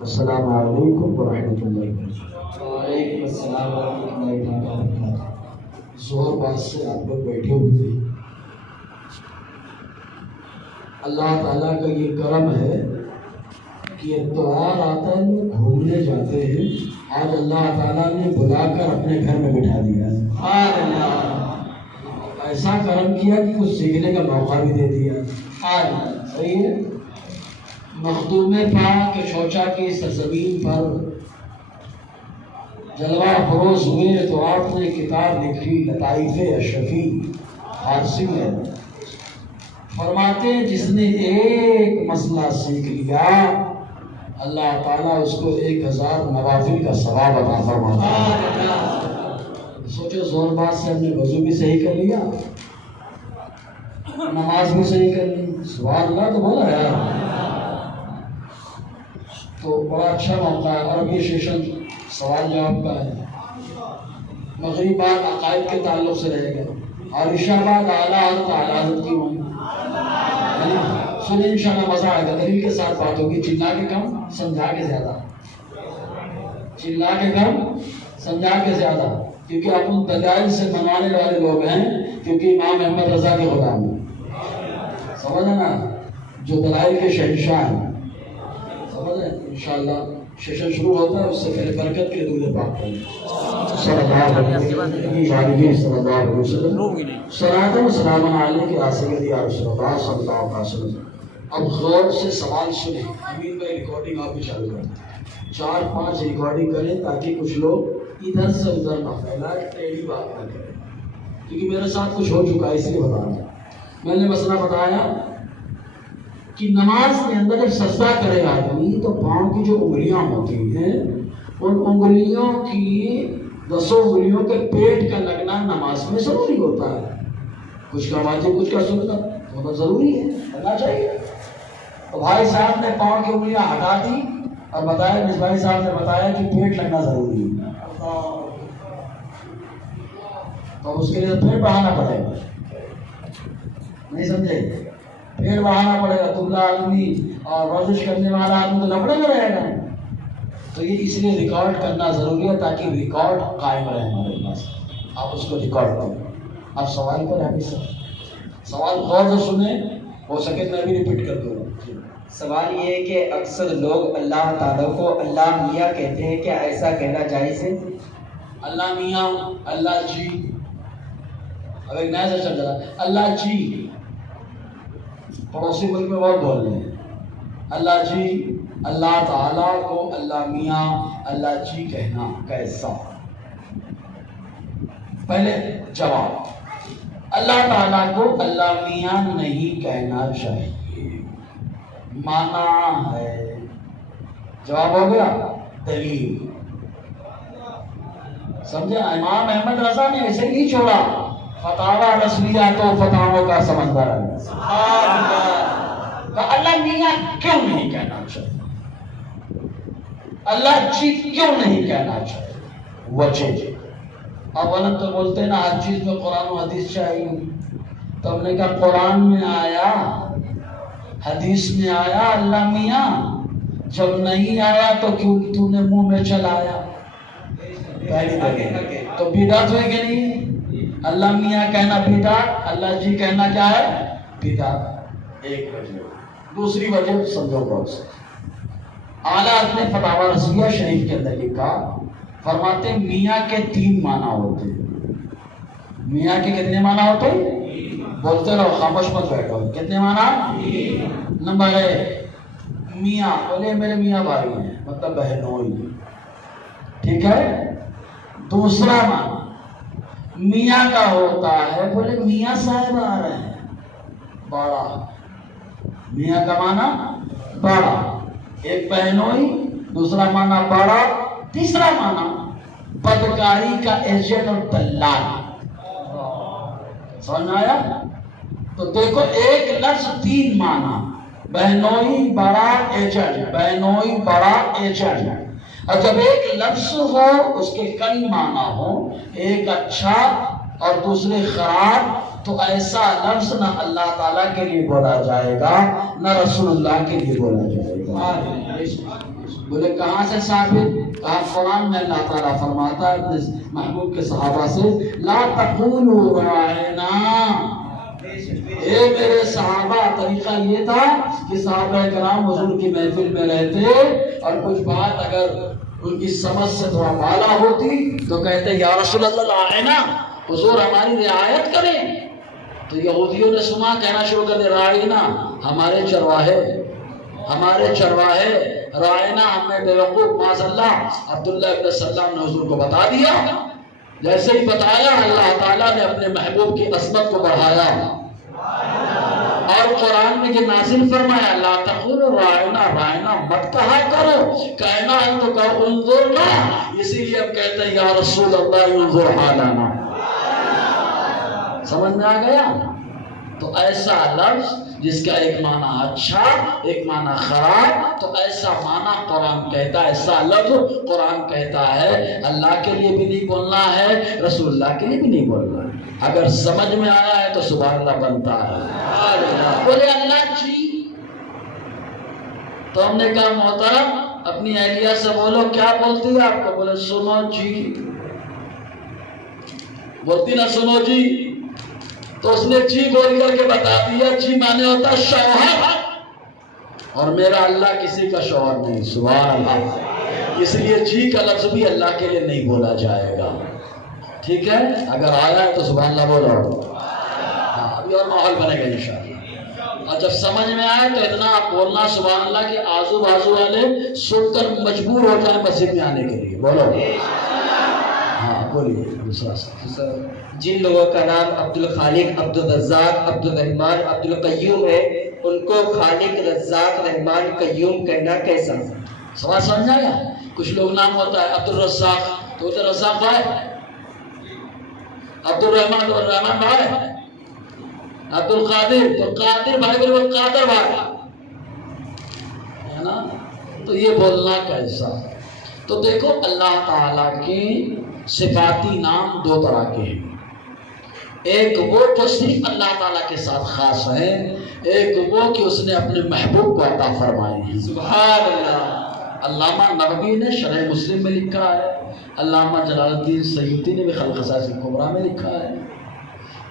السلام علیکم ورحمۃ اللہ وبرکاتہ۔ وعلیکم السلام ورحمۃ اللہ وبرکاتہ۔ زہر بعد سے آپ لوگ بیٹھے ہوئے، اللہ تعالیٰ کا یہ کرم ہے کہ اتوار آتا ہے لوگ گھومنے جاتے ہیں، آج اللہ تعالیٰ نے بلا کر اپنے گھر میں بٹھا دیا ہے۔ ایسا کرم کیا کہ کچھ سیکھنے کا موقع بھی دے دیا۔ صحیح ہے۔ مخدوم پاک شوچا کی سرزمین پر جلوہ فروز ہوئے تو آپ نے کتاب لکھی لطائف اشرفی فارسی میں، فرماتے ہیں جس نے ایک مسئلہ سیکھ لیا اللہ تعالیٰ اس کو 1000 نوافل کا ثواب عطا فرماتا ہے۔ سوچو زور بات سے ہم نے وضو بھی صحیح کر لیا، نماز بھی صحیح کر لی، سبحان اللہ تو بولا یار، تو بڑا اچھا موقع ہے۔ اور یہ سیشن سوال جواب کا ہے، مغرب بعد عقائد کے تعلق سے رہے گا، اور عشاء بعد اعلیٰ حضرت اعلیٰ حضرت کی ہوں سنیں انشاءاللہ، مزہ آئے گا، دلیل کے ساتھ بات ہوگی، چلا کے کم سمجھا کے زیادہ، چلا کے کم سمجھا کے زیادہ، کیونکہ اپن دلائل سے منوانے والے لوگ ہیں، کیونکہ امام احمد رضا کے غلام ہیں، سمجھ نا، جو دلائل کے شہنشاہ ہیں، سمجھ رہے ہیں۔ انشاءاللہ سیشن شروع ہوتا ہے، اس سے پہلے برکت کے درود پاک پڑھیں صلی اللہ علیہ وسلم، صلاۃ و سلام علیک یا سیدی یا رسول اللہ صلی اللہ علیہ وسلم۔ اب غور سے سوال سنیں، امین بھائی ریکارڈنگ آپ بھی چالو کریں، 4-5 ریکارڈنگ کریں تاکہ کچھ لوگ ادھر سے ادھر نہ پھیلائیں، ٹیڑھی بات نہ کریں، کیونکہ میرے ساتھ کچھ ہو چکا ہے اس لیے بتا رہا ہوں۔ میں نے مسئلہ بتایا کہ نماز کے اندر جب سجدہ کرے آدمی تو پاؤں کی جو انگلیاں ہوتی ہیں ان انگلیوں کی 10 انگلیوں کے پیٹ کا لگنا نماز میں ضروری ہوتا ہے، کچھ کا واجب کچھ کا سنت، وہ ضروری ہے، کرنا چاہیے۔ تو بھائی صاحب نے پاؤں کی انگلیاں ہٹا دی اور بتایا، مس بھائی صاحب نے بتایا کہ پیٹ لگنا ضروری ہے، تو اس کے لیے پیٹ بڑھانا پڑے گا، نہیں سمجھے؟ پیڑ بڑھانا پڑے گا، دبلا آدمی اور ورزش کرنے والا آدمی تو لپڑے میں رہے گا، تو یہ اس لیے ریکارڈ کرنا ضروری ہے تاکہ ریکارڈ قائم رہے ہمارے پاس، آپ اس کو ریکارڈ کریں۔ آپ سوال پر ہے، سوال غور سے سنیں، ہو سکے میں بھی ریپیٹ کر دوں۔ سوال یہ ہے کہ اکثر لوگ اللہ تعالیٰ کو اللہ میاں کہتے ہیں، کیا ایسا کہنا جائز ہے؟ اللہ میاں، اللہ جی، اب ایک نیا سے چل رہا ہے اللہ جی، پڑوسی ملک میں بہت بول رہے ہیں اللہ جی، اللہ تعالیٰ کو اللہ میاں اللہ جی کہنا کیسا؟ پہلے جواب، اللہ تعالیٰ کو اللہ میاں نہیں کہنا چاہیے، مانا ہے، جواب ہو گیا، دلیل سمجھے؟ امام احمد رضا نے ایسے نہیں چھوڑا، فتاوی رسمیہ تو فتاووں کا سمندر ہے، تو اللہ میاں کیوں نہیں کہنا چاہیے، اللہ جی کیوں نہیں کہنا چاہیے؟ وجہ اولا تو بولتے ہیں نا ہر چیز میں قرآن و حدیث چاہیے، تو ہم نے کہا قرآن میں آیا، حدیث میں آیا اللہ میاں، جب نہیں آیا تو کیوں تو نے منہ میں چلایا؟ پہلی دلیل تو بدعت ہوئی کہ نہیں؟ اللہ میاں کہنا بدعت، اللہ جی کہنا کیا ہے؟ بدعت، ایک وجہ۔ دوسری وجہ سمجھو غور سے، اعلیٰ نے فتاوی رسمیہ شریف کے اندر لکھا، فرماتے ہیں میاں کے 3 معنی ہوتے ہیں، میاں کے کتنے معنی ہوتے ہیں؟ بولتے رہو، خاموش مت بیٹھو، کتنے معنی؟ نمبر 1 میاں، بولے میرے میاں بھائی ہیں، مطلب بہنوئی، ٹھیک ہے؟ دوسرا معنی میاں کا ہوتا ہے، بولے میاں صاحب آ رہے ہیں، بڑا، میاں کا معنی بڑا، ایک بہنوئی، دوسرا معنی بڑا، تیسرا معنی بدکاری کا ایجنٹ اور دلال، سمجھ آیا؟ تو دیکھو ایک لفظ 3 معنی، بہنوئی بڑا ایجنٹ، بہنوئی بڑا ایجنٹ، اور جب ایک لفظ ہو اس کے کئی معنی ہو، ایک اچھا اور دوسرے خراب، تو ایسا لفظ نہ اللہ تعالیٰ کے لیے بولا جائے گا نہ رسول اللہ کے لیے بولا جائے گا۔ بولے کہاں سے ثابت؟ کہا قرآن میں اللہ تعالیٰ فرماتا ہے اپنے محبوب کے صحابہ سے لا تقولوا راعنا، اے میرے صحابہ، طریقہ یہ تھا کہ صحابہ کرام حضور کی محفل میں رہتے اور کچھ بات اگر ان کی سمجھ سے تھوڑا بالا ہوتی تو کہتے یا رسول اللہ راعنا، حضور ہماری رعایت کریں۔ تو یہودیوں نے سنا، کہنا شروع کر دیا راعنا، ہمارے چرواہے، ہمارے چرواہے، رائنا ہمیں بیوقوف۔ معاذ اللہ، عبداللہ ابن سلام نے حضور کو بتا دیا۔ جیسے ہی بتایا اللہ تعالیٰ نے اپنے محبوب کی عظمت کو بڑھایا اور قرآن میں یہ نازل فرمایا لا تقولوا رائنا، رائنا مت کہا کرو، کہنا ہے تو کہو انظرنا، اسی لیے ہم کہتے ہیں یا رسول اللہ انظر حالنا۔ سمجھ میں آ گیا؟ تو ایسا لفظ جس کا ایک معنی اچھا ایک معنی خراب، تو ایسا معنی قرآن کہتا ہے، ایسا لفظ قرآن کہتا ہے اللہ کے لیے بھی نہیں بولنا ہے، رسول اللہ کے لیے بھی نہیں بولنا ہے۔ اگر سمجھ میں آیا ہے تو سبحان اللہ بنتا ہے۔ بولے اللہ جی، تو ہم نے کہا محترم اپنی اہلیہ سے بولو، کیا بولتی ہے آپ کو؟ بولے سنو جی، بولتی نا سنو جی، تو اس نے جی بول کر کے بتا دیا جی مانے ہوتا شوہر، اور میرا اللہ کسی کا شوہر نہیں، سبحان اللہ، اس لیے جی کا لفظ بھی اللہ کے لیے نہیں بولا جائے گا، ٹھیک ہے؟ اگر آیا ہے تو سبحان اللہ بولو، ہاں ابھی اور ماحول بنے گا انشاءاللہ۔ اور جب سمجھ میں آئے تو اتنا آپ بولنا سبحان اللہ کہ آزو بازو والے سن کر مجبور ہو جائیں مسجد میں آنے کے لیے، بولو ہاں بولیے دوسرا سا۔ جن لوگوں کا نام عبد الخالق، عبد الرزاق، عبد الرحمن، عبد القیوم ہے، ان کو خالق، رزاق، رحمان، قیوم کہنا کیسا؟ سوال سمجھ آیا؟ کچھ لوگ نام ہوتا ہے عبد الرزاق تو ہوتا ہے رزاق بھائی، عبد الرحمن تو الرحمن بھائی، عبد القادر تو قادر بھائی بولے قادر بھائی، ہے نا؟ تو یہ بولنا کیسا؟ تو دیکھو اللہ تعالیٰ کی صفاتی نام دو طرح کے ہیں، ایک وہ جو صرف اللہ تعالیٰ کے ساتھ خاص ہے، ایک وہ کہ اس نے اپنے محبوب کو عطا فرمائے ہیں، سبحان اللہ۔ علامہ نووی نے شرح مسلم میں لکھا ہے، علامہ جلال الدین سیوطی نے بھی خلق خصائص الکبریٰ میں لکھا ہے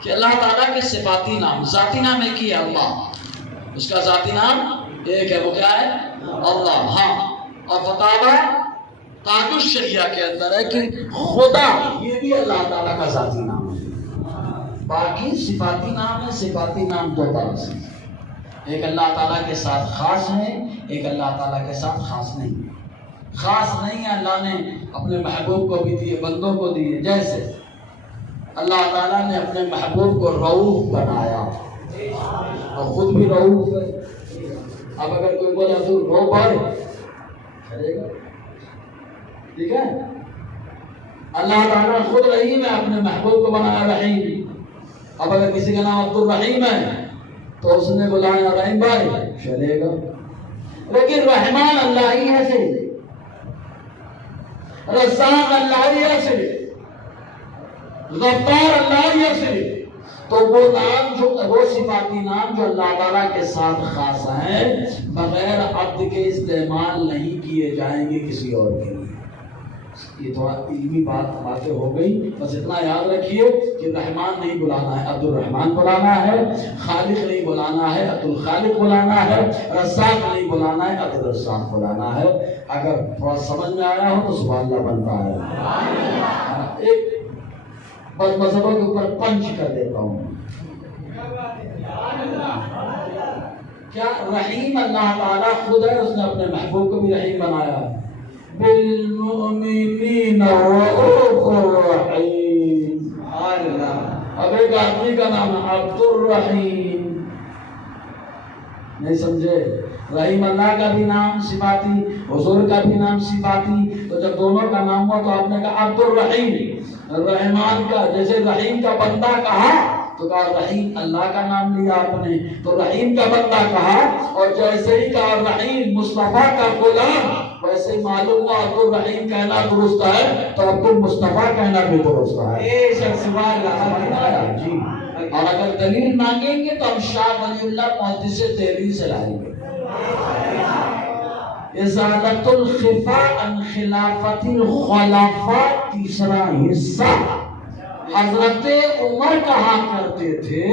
کہ اللہ تعالیٰ کے صفاتی نام، ذاتی نام ایک ہی ہے اللہ، اس کا ذاتی نام ایک ہے، وہ کیا ہے؟ اللہ۔ ہاں، اور فتاوی تاج الشریعہ کے اندر ہے کہ خدا یہ بھی اللہ تعالیٰ کا ذاتی نام ہے، باقی صفاتی نام ہے۔ صفاتی نام دو طرح سے، ایک اللہ تعالیٰ کے ساتھ خاص ہے، ایک اللہ تعالیٰ کے ساتھ خاص نہیں ہے۔ خاص نہیں ہے، اللہ نے اپنے محبوب کو بھی دیے، بندوں کو دیے، جیسے اللہ تعالیٰ نے اپنے محبوب کو رؤوف بنایا اور خود بھی رؤوف ہے۔ اب اگر کوئی بولے تو رو بھائی چلے گا، ٹھیک ہے؟ اللہ تعالیٰ خود رحیم ہے، اپنے محبوب کو بنایا رحیم۔ اب اگر کسی کا نام عبد الرحیم ہے تو اس نے بلایا رحیم بھائی، چلے گا۔ لیکن رحمان اللہ ہی ہے صرف، رزاق اللہ ہی ہے صرف، غفار اللہ ہی ہے صرف۔ تو وہ نام جو، وہ صفاتی نام جو اللہ تعالیٰ کے ساتھ خاص ہیں، بغیر عبد کے استعمال نہیں کیے جائیں گے کسی اور کے لیے۔ یہ تھوڑا علمی باتیں ہو گئی، بس اتنا یاد رکھیے کہ رحمان نہیں بلانا ہے، عبد الرحمان بلانا ہے، خالق نہیں بلانا ہے، عبد الخالق بلانا ہے، رزاق نہیں بلانا ہے، عبد الرزاق بلانا ہے۔ اگر تھوڑا سمجھ میں آیا ہو تو سبحان اللہ بنتا ہے۔ ایک بس مذہبوں کے اوپر پنچ کر دیتا ہوں، کیا رحیم اللہ تعالیٰ خود ہے، اس نے اپنے محبوب کو بھی رحیم بنایا، بالمؤمنین رؤوف رحیم۔ اب ایک آدمی کا نام عبد الرحیم، نہیں سمجھے؟ رحیم اللہ کا بھی نام صفاتی، حضور کا بھی نام صفاتی، تو جب دونوں کا نام ہوا تو آپ نے کہا عبد الرحیم۔ رحمان کا جیسے رحیم کا بندہ کہا تو کہا رحیم اللہ کا نام لیا آپ نے، تو رحیم کا بندہ کہا، اور جیسے ہی کہا رحیم مصطفیٰ کا غلام، ویسے ہی معلوم ہوا عبد الرحیم کہنا درست ہے تو عبد المصطفیٰ کہنا بھی درست ہے۔ جی، اور اگر دلیل مانگیں گے تو ہم شاہ ولی اللہ محدث دہلوی سے لائیں گے۔ ازالت الخفا عن خلافت الخلفاء تیسرا حصہ. حضرت عمر کہا کرتے تھے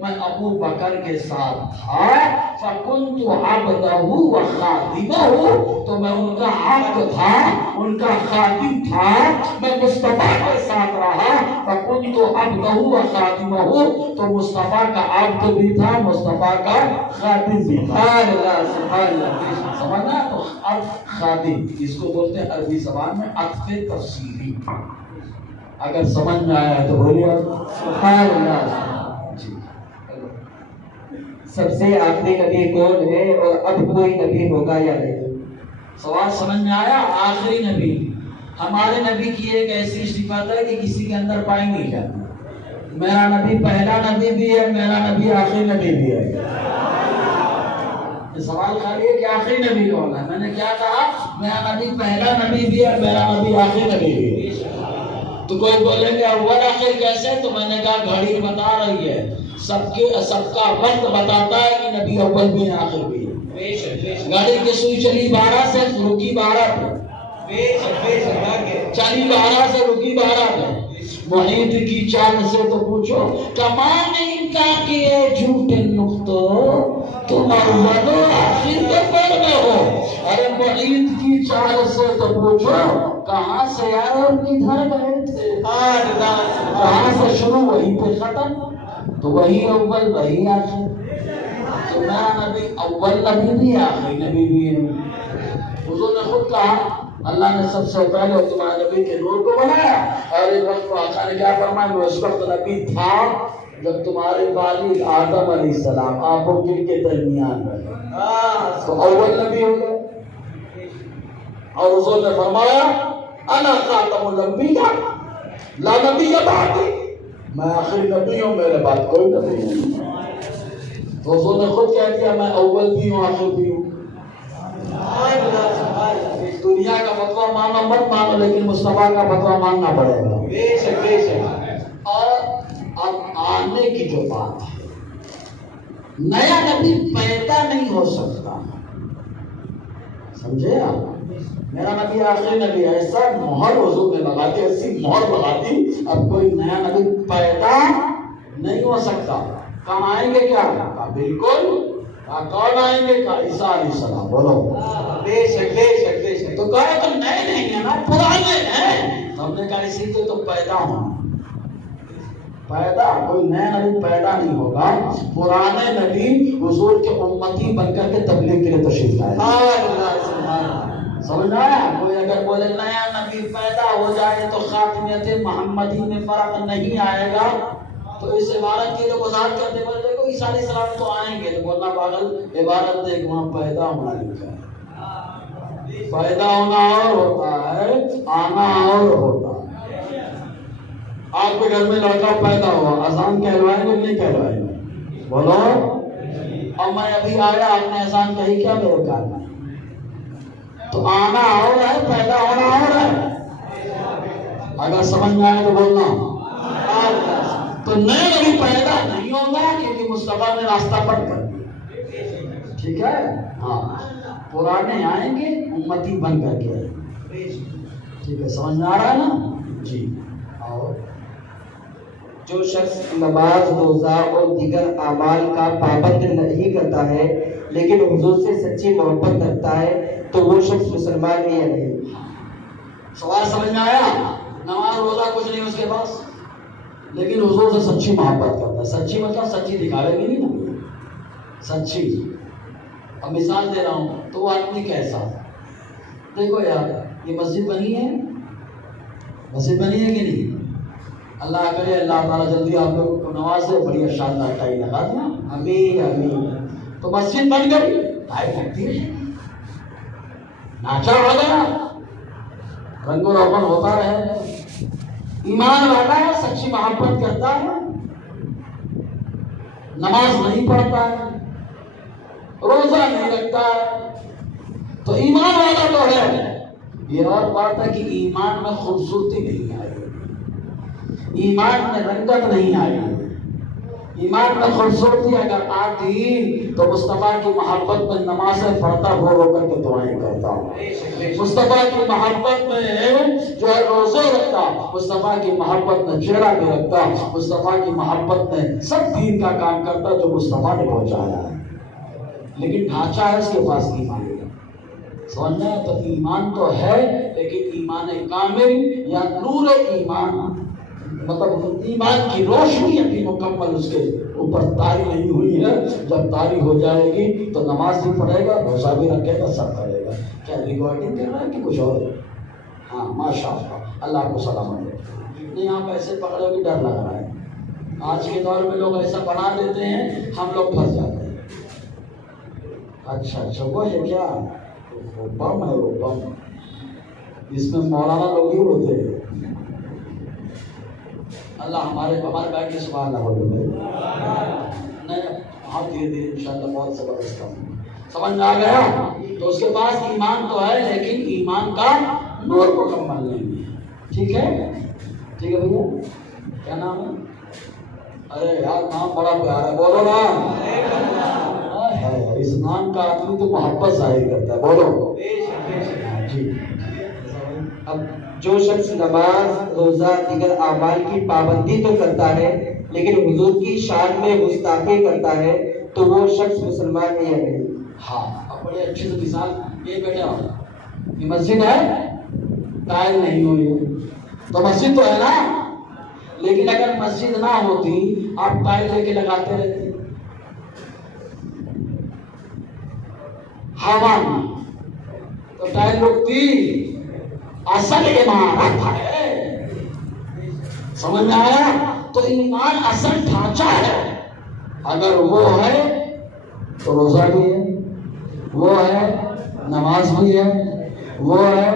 میں ابو بکر کے ساتھ تھا فَكُنْتُ عَبْدَهُ وَخَادِمَهُ تو میں ان کا عبد تھا ان کا خادم تھا. میں مصطفیٰ کے ساتھ رہا فَكُنْتُ عَبْدَهُ وَخَادِمَهُ تو مصطفیٰ کا عبد بھی تھا مصطفیٰ کا خادم بھی تھا. سبحان اللہ. سمجھنا تو عبد خادم اس کو بولتے ہیں عربی زبان میں عطف تفصیلی. اگر سمجھ میں آیا ہے تو بولیے سبحان اللہ. جی سب سے آخری نبی کون ہے اور اب کوئی نبی ہوگا یا نہیں؟ سوال سمجھ میں آیا. آخری نبی ہمارے نبی کی ایک ایسی صفت ہے کہ کسی کے اندر پائی نہیں جاتی. میرا نبی پہلا نبی بھی ہے میرا نبی آخری نبی بھی ہے. سوال خالی ہے کہ آخری نبی کون ہے. میں نے کیا کہا میرا نبی پہلا نبی بھی ہے میرا نبی آخری نبی بھی ہے. تو کوئی بولے گا اول آخر کیسے تو میں نے کہا گھڑی بتا رہی ہے سب کا وقت بتاتا ہے کہ نبی اول بھی ہے آخر بھی ہے. گاڑی کی سوئی چلی 12 سے رکی 12 پہ چلی 12 سے رکی 12 پہ. محیط کی چال سے تو پوچھو کمان ان کا کیے جھوٹے نقطوں تم اول و آخر کے پر میں ہو. ارے محیط کی چال سے تو پوچھو کہاں سے آئے اور کدھر گئے تھے. کہاں سے شروع وہیں پہ ختم تو وہی اول وہی آخر. تو میرا نبی اول نبی بھی آخری نبی بھی ہے. حضور نے خود کہا اللہ نے سب سے پہلے تمہارے نبی کے نور کو بنایا اور اس وقت کو آقا نے کیا فرمایا میں اس وقت نبی تھا جب تمہارے والد آدم علیہ السلام آپ و دل کے درمیان رہے تو اول نبی ہو گئے. اور حضور نے فرمایا انا خاتم الانبیاء لا نبی بعدی میں آخری نبی ہوں میرے بعد کوئی نبی نہیں. تو حضور نے خود کہہ دیا میں اول بھی ہوں آخر بھی ہوں. دنیا کا فتویٰ مانو مت مانو لیکن مصطفیٰ کا فتویٰ ماننا پڑے گا. بے شک. اور اب آنے کی جو بات ہے نیا نبی پیدا نہیں ہو سکتا. سمجھے آپ میرا نبی آخری نبی ایسا مہر حضور نے لگا دی ایسی مہر لگا دی اب کوئی نیا نبی پیدا نہیں ہو سکتا. کہاں آئیں گے کیا بالکل کون آئیں گے کا عیسیٰ علیہ السلام. بولو بے شک بے شک بے شک. تو کہا تم نئے نہیں ہیں نا پرانے ہیں. ہم نے کہا اسی لیے تو پیدا ہوں پیدا کوئی نیا نبی پیدا نہیں ہوگا. پرانے نبی حضور کے امتی بن کر کے تبلیغ کے لیے تشریف لائے. سمجھ آیا. کوئی اگر بولے نیا نبی پیدا ہو جائے تو خاتمیت محمدی میں فرق نہیں آئے گا تو اس عبارت کی جو وضاحت کرتے بولے دیکھو عیسیٰ علیہ السلام تو آئیں گے تو بولنا پاگل عبارت دیکھ وہاں پیدا ہونا لکھا ہے. پیدا ہونا اور ہوتا ہے آنا اور ہوتا ہے. آپ کے گھر میں لڑکا پیدا ہوا اذان کہلوائیں گے نہیں کہلوائیں گے بولو. اور میں ابھی آیا آپ نے اذان کہی کیا میرے کار میں تو آنا اور ہے پیدا ہونا اور ہے. اگر سمجھ میں آئے تو بولنا. تو نئے نبی پیدا نہیں ہوگا کیونکہ مصطفیٰ نے راستہ بند کر دیا. ٹھیک ہے ہاں. پرانے آئیں گے امتی بن کر کے. ٹھیک ہے سمجھ میں آ رہا ہے نا جی. اور جو شخص نماز روزہ اور دیگر اعمال کا پابند نہیں کرتا ہے لیکن حضور سے سچی محبت رکھتا ہے تو وہ شخص مسلمان ہے یا نہیں؟ سوال سمجھ میں آیا. نماز روزہ کچھ نہیں اس کے پاس لیکن حضور سے سچی محبت کرتا ہے. سچی مطلب سچی دکھاوے گی نہیں نا سچی. اب مثال دے رہا ہوں تو وہ آدمی کیسا دیکھو یار یہ مسجد بنی ہے کہ نہیں. اللہ کرے اللہ تعالیٰ جلدی آپ لوگ کو نواز سے بڑی شاندار ٹائی لگا دیا. امین امین. تو مسجد بن گئی ٹائی لگتی ہے ناچا ہو گیا رنگ و روغن ہوتا رہے. ایمان والا ہے سچی محبت کرتا ہے نماز نہیں پڑھتا ہے روزہ نہیں رکھتا ہے تو ایمان والا تو ہے. یہ اور بات ہے کہ ایمان میں خوبصورتی نہیں آئی ایمان میں رنگت نہیں آئی ایمان میں خوبصورتی اگر آتی تو مصطفیٰ کی محبت میں نمازیں پڑھتا رو کر کے دعائیں کرتا، مصطفیٰ کی محبت میں جو ہے روزے رکھتا، مصطفیٰ کی محبت میں چہرہ بھی رکھتا، مصطفیٰ کی محبت میں سب دین کا کام کرتا جو مصطفیٰ نے پہنچایا ہے۔ لیکن ڈھانچہ ہے اس کے پاس ایمان کا، سمجھنا تو ایمان تو ہے لیکن ایمان کامل یا نور ایمان، مطلب ایمان کی روشنی ابھی مکمل اس کے اوپر طاری نہیں ہوئی ہے۔ جب طاری ہو جائے گی تو نماز بھی پڑھے گا، روزہ بھی رکھے گا، سب کرے گا۔ کیا ریکارڈنگ کر رہا ہے کہ کچھ اور؟ ہاں ماشاء اللہ، اللہ کو سلامت ہے۔ نہیں آپ ایسے پکڑو کہ ڈر لگ رہا ہے، آج کے دور میں لوگ ایسا بنا دیتے ہیں ہم لوگ پھنس جاتے ہیں۔ اچھا وہ ہے کیا؟ وہ بم ہے، وہ بم، اس میں مولانا لوگ ہی ہوتے ہیں۔ اللہ ہمارے بھائی کی سبحان اللہ بولو نہیں ہاتھ دھیرے دھیرے انشاءاللہ بہت زبردست سمجھ میں آ گیا۔ تو اس کے پاس ایمان تو ہے لیکن ایمان کا نور مکمل نہیں ہے۔ ٹھیک ہے بھیا، کیا نام ہے؟ ارے یار نام بڑا پیارا ہے، بولو نا۔ اس نام کا آدمی تو محبت ظاہر کرتا ہے، بولو جی۔ اب جو شخص نماز روزہ دیگر اعمال کی پابندی تو کرتا ہے لیکن حضور کی شان میں گستاخی کرتا ہے تو وہ شخص مسلمان ہے یا نہیں؟ ہاں اب بڑے اچھی سے مثال یہ بیٹا، یہ مسجد ہے ٹائل نہیں ہوئی تو مسجد تو ہے نا، لیکن اگر مسجد نہ ہوتی آپ ٹائل لے کے لگاتے رہتے، ہوا تو ٹائل رکتی، اصل عمارت ہے۔ سمجھ میں آیا؟ تو ایمان اصل ڈھانچہ ہے، اگر وہ ہے تو روزہ بھی ہے، وہ ہے نماز بھی ہے، وہ ہے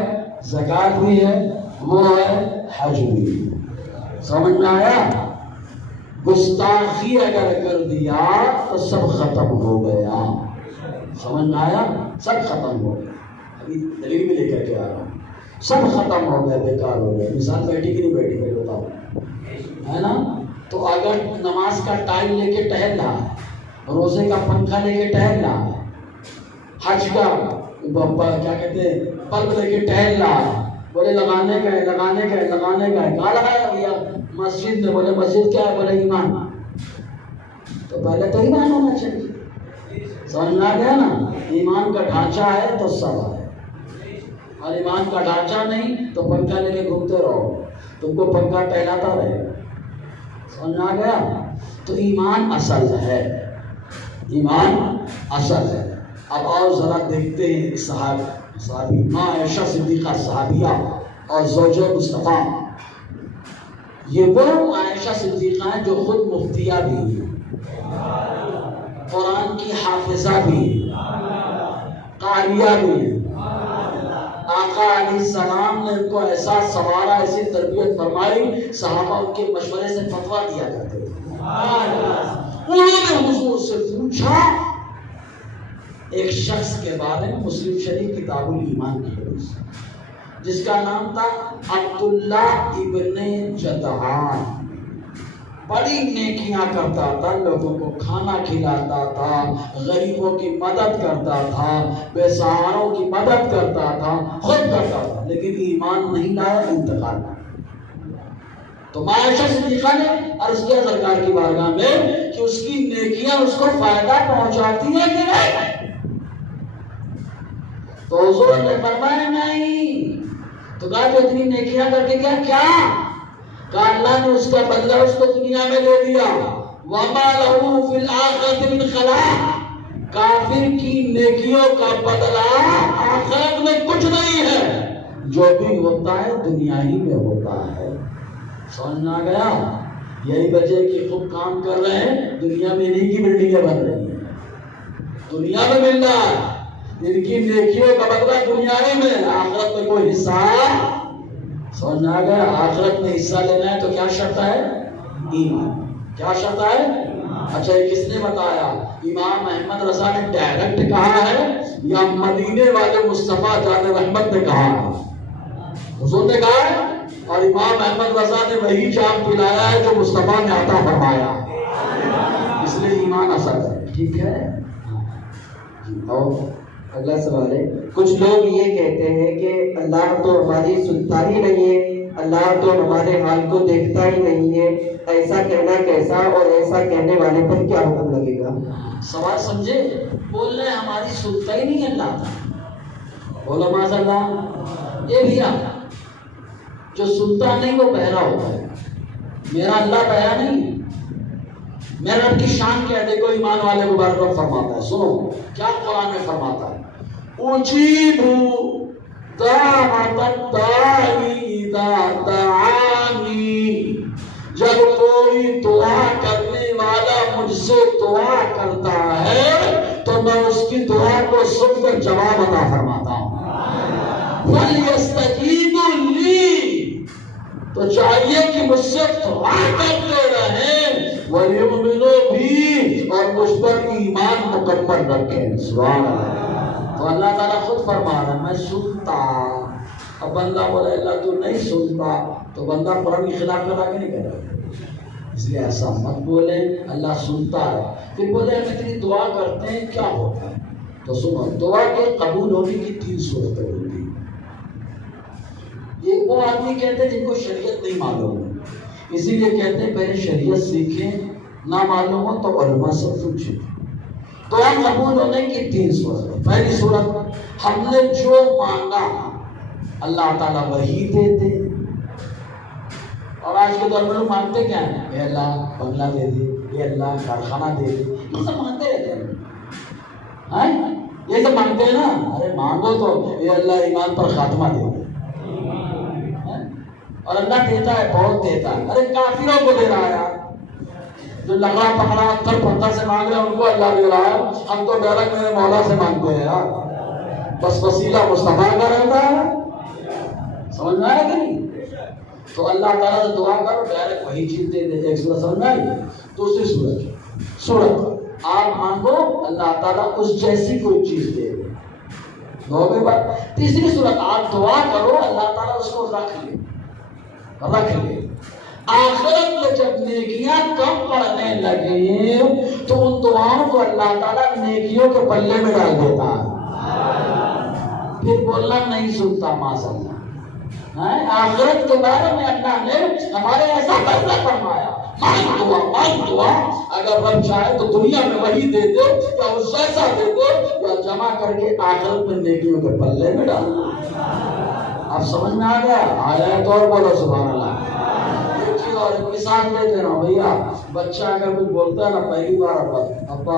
زکوٰۃ بھی ہے، وہ ہے حج بھی ہے۔ سمجھ میں آیا؟ گستاخی اگر کر دیا تو سب ختم ہو گیا۔ سمجھ میں آیا؟ سب ختم ہو گیا۔ ابھی دلیل بھی لے کر کے آ رہا ہوں، سب ختم ہو گئے، بیکار ہو گئے۔ مثال بیٹھی کہ نہیں بیٹھی میں بتاؤ، ہے نا؟ تو اگر نماز کا ٹائم لے کے ٹہل رہا ہے، روزے کا پنکھا لے کے ٹہل رہا ہے، حج کا کیا کہتے ہیں بلب لے کے ٹہل رہا ہے، بولے لگانے کا ہے کہاں لگایا بھیا؟ مسجد میں۔ بولے مسجد کیا ہے؟ بولے ایمان۔ تو پہلے تو ایمان ہونا چاہیے۔ سمجھ میں آ گیا نا؟ ایمان کا ڈھانچہ ہے تو سب ہے، اور ایمان کا ڈھانچہ نہیں تو پنکھا لے کے گھومتے رہو، تم کو پنکھا ٹہلاتا رہے۔ سمجھ میں آ گیا؟ تو ایمان اصل ہے، ایمان اصل ہے۔ اب اور ذرا دیکھتے ہیں ایک صحابی ماں عائشہ صدیقہ صحابیہ اور زوجہ مصطفیٰ، یہ وہ عائشہ صدیقہ ہیں جو خود مفتیہ بھی ہیں، قرآن کی حافظہ بھی ہیں، قاریہ بھی ہیں۔ آقا علیہ السلام نے ان کو ایسا سوارا، ایسی تربیت فرمائی، صحابہ ان کے مشورے سے فتویٰ دیا کرتے تھے۔ انہوں نے حضور سے پوچھا ایک شخص کے بارے میں، مسلم شریف کتاب الایمان کی حدیث، جس کا نام تھا عبداللہ ابن جدعان، بڑی نیکیاں کرتا تھا، لوگوں کو کھانا کھلاتا تھا، غریبوں کی مدد کرتا تھا، بے سہاروں کی مدد کرتا تھا، خود کرتا تھا، لیکن ایمان نہیں لایا، انتقال کر۔ تو ماں عائشہ صدیقہ نے عرض کیا سرکار کی بارگاہ میں کہ اس کی نیکیاں اس کو فائدہ پہنچاتی ہیں کہ نہیں؟ تو حضور نے فرمایا نہیں۔ تو کہا جو اتنی نیکیاں کر کے کیا؟ کہ اللہ نے اس کا بدلہ اس کو دنیا میں دے دیا۔ وَمَا لَهُ فِي الْآخِرَةِ مِنْ خَلَاقٍ، کافر کی نیکیوں کا بدلہ آخرت میں کچھ نہیں ہے، جو بھی ہوتا ہے دنیا ہی میں ہوتا ہے۔ سمجھ میں آ گیا؟ یہی وجہ کہ خوب کام کر رہے ہیں، دنیا میں انہی کی بلڈنگیں بن رہی ہیں، دنیا میں مل رہا ہے، ان کی نیکیوں کا بدلہ دنیا ہی میں، آخرت میں کوئی حصہ۔ سمجھ میں آ گیا؟ آخرت میں حصہ لینا ہے تو کیا شرط ہے؟ ایمان۔ کیا شرط ہے؟ اچھا یہ کس نے بتایا؟ امام احمد رضا نے ڈائریکٹ کہا ہے یا مدینے والے مصطفیٰ جان رحمت نے کہا ہے؟ حضور نے کہا ہے، اور امام احمد رضا نے وہی چاپ پلایا ہے جو مصطفیٰ نے عطا فرمایا۔ پھر ایمان اثر کرے. ٹھیک ہے. اور اگلا سوال ہے، کچھ لوگ یہ کہتے ہیں کہ اللہ تو ہماری سنتا ہی نہیں ہے، اللہ تو ہمارے حال کو دیکھتا ہی نہیں ہے، ایسا کہنا کیسا اور ایسا کہنے والے پر کیا حکم لگے گا؟ سوال سمجھے؟ بول رہے ہیں ہماری سنتا ہی نہیں اللہ تھا. بولو معاذ اللہ. یہ بھیا جو سنتا نہیں وہ بہرا ہوتا ہے. میرا اللہ بہرا نہیں ہے. میرا رب کی شان کیا ہے؟ دیکھو ایمان والے کو بار بار فرماتا ہے. سنو کیا قرآن میں فرماتا ہے. اجیبو دعوت الداعی اذا دعانی. جب کوئی دعا کرنے والا مجھ سے دعا کرتا ہے تو میں اس کی دعا کو سن کر جواب عطا فرماتا ہوں. فَلْيَسْتَجِيبُوا لِي. تو چاہیے کہ مجھ سے دعا کرتے رہیں. وَلْيُؤْمِنُوا بِي. اور مجھ پر ایمان مکمل رکھیں. سبحان اللہ. تو اللہ تعالیٰ خود فرما رہا ہے میں سنتا. اب بندہ بولے اللہ تو نہیں سنتا تو بندہ قرآن کی خلاف لگا کے نہیں کرے. اس لیے ایسا مت بولے اللہ سنتا ہے. پھر بولے ہم اتنی دعا کرتے ہیں کیا ہوتا ہے؟ تو سنو دعا کے قبول ہونے کی 3 صورتیں ہوتی ہیں. یہ وہ آدمی کہتے ہیں جن کو شریعت نہیں معلوم ہے. اسی لیے کہتے ہیں پہلے شریعت سیکھیں. نہ معلوم ہو تو علماء سے پوچھیں. دعا قبول ہونے کی 3 صورت. پہلی صورت ہم نے جو مانگا اللہ تعالیٰ وہی دیتے. اور آج کے دور میں لوگ مانگتے کیا ہیں؟ اے اللہ بنگلہ دے دے, اے اللہ کارخانہ دے دے. یہ سب مانگتے رہتے ہیں. یہ سب مانگتے ہیں نا. ارے مانگو تو اے اللہ ایمان پر خاتمہ دے دے. اور اللہ دیتا ہے, بہت دیتا ہے. ارے کافروں کو دے رہا ہے یار. جو لگڑا پکڑا پتھر پتھر سے مانگ رہے ہیں ان کو اللہ دے رہا ہے. ہم تو ڈائریکٹ میرے مولا سے مانگتے ہیں یار. بس وسیلہ مصطفیٰ کا رہتا ہے. سمجھ میں آیا کہ نہیں؟ تو اللہ تعالیٰ سے دعا کرو ڈائریکٹ وہی چیز دے دے. ایک صورت سمجھ میں آئی. دوسری صورت آپ مانگو اللہ تعالیٰ اس جیسی کوئی چیز دے دے. دو کے بعد تیسری صورت آپ دعا کرو اللہ تعالیٰ اس کو رکھ لے. آخرت میں جب نیکیاں کم پڑنے لگے تو ان دعاؤں کو اللہ تعالیٰ نیکیوں کے پلے میں ڈال دیتا ہے. پھر بولنا نہیں سنتا معاذ اللہ. آخرت کے بارے میں اللہ نے ہمارے ایسا فیصلہ فرمایا مانگ دعا اگر رب چاہے تو دنیا میں وہی دے دے یا اس جیسا دے دے یا جمع کر کے آخرت میں نیکیوں کے پلے میں ڈالنا. آپ سمجھ میں آ گیا؟ آیا تو اور بولو سبحان اللہ. ایک چیز اور ایک مثال دے دے رہا ہوں بھیا. بچہ اگر کچھ بولتا ہے نا پہلی بار ابا ابا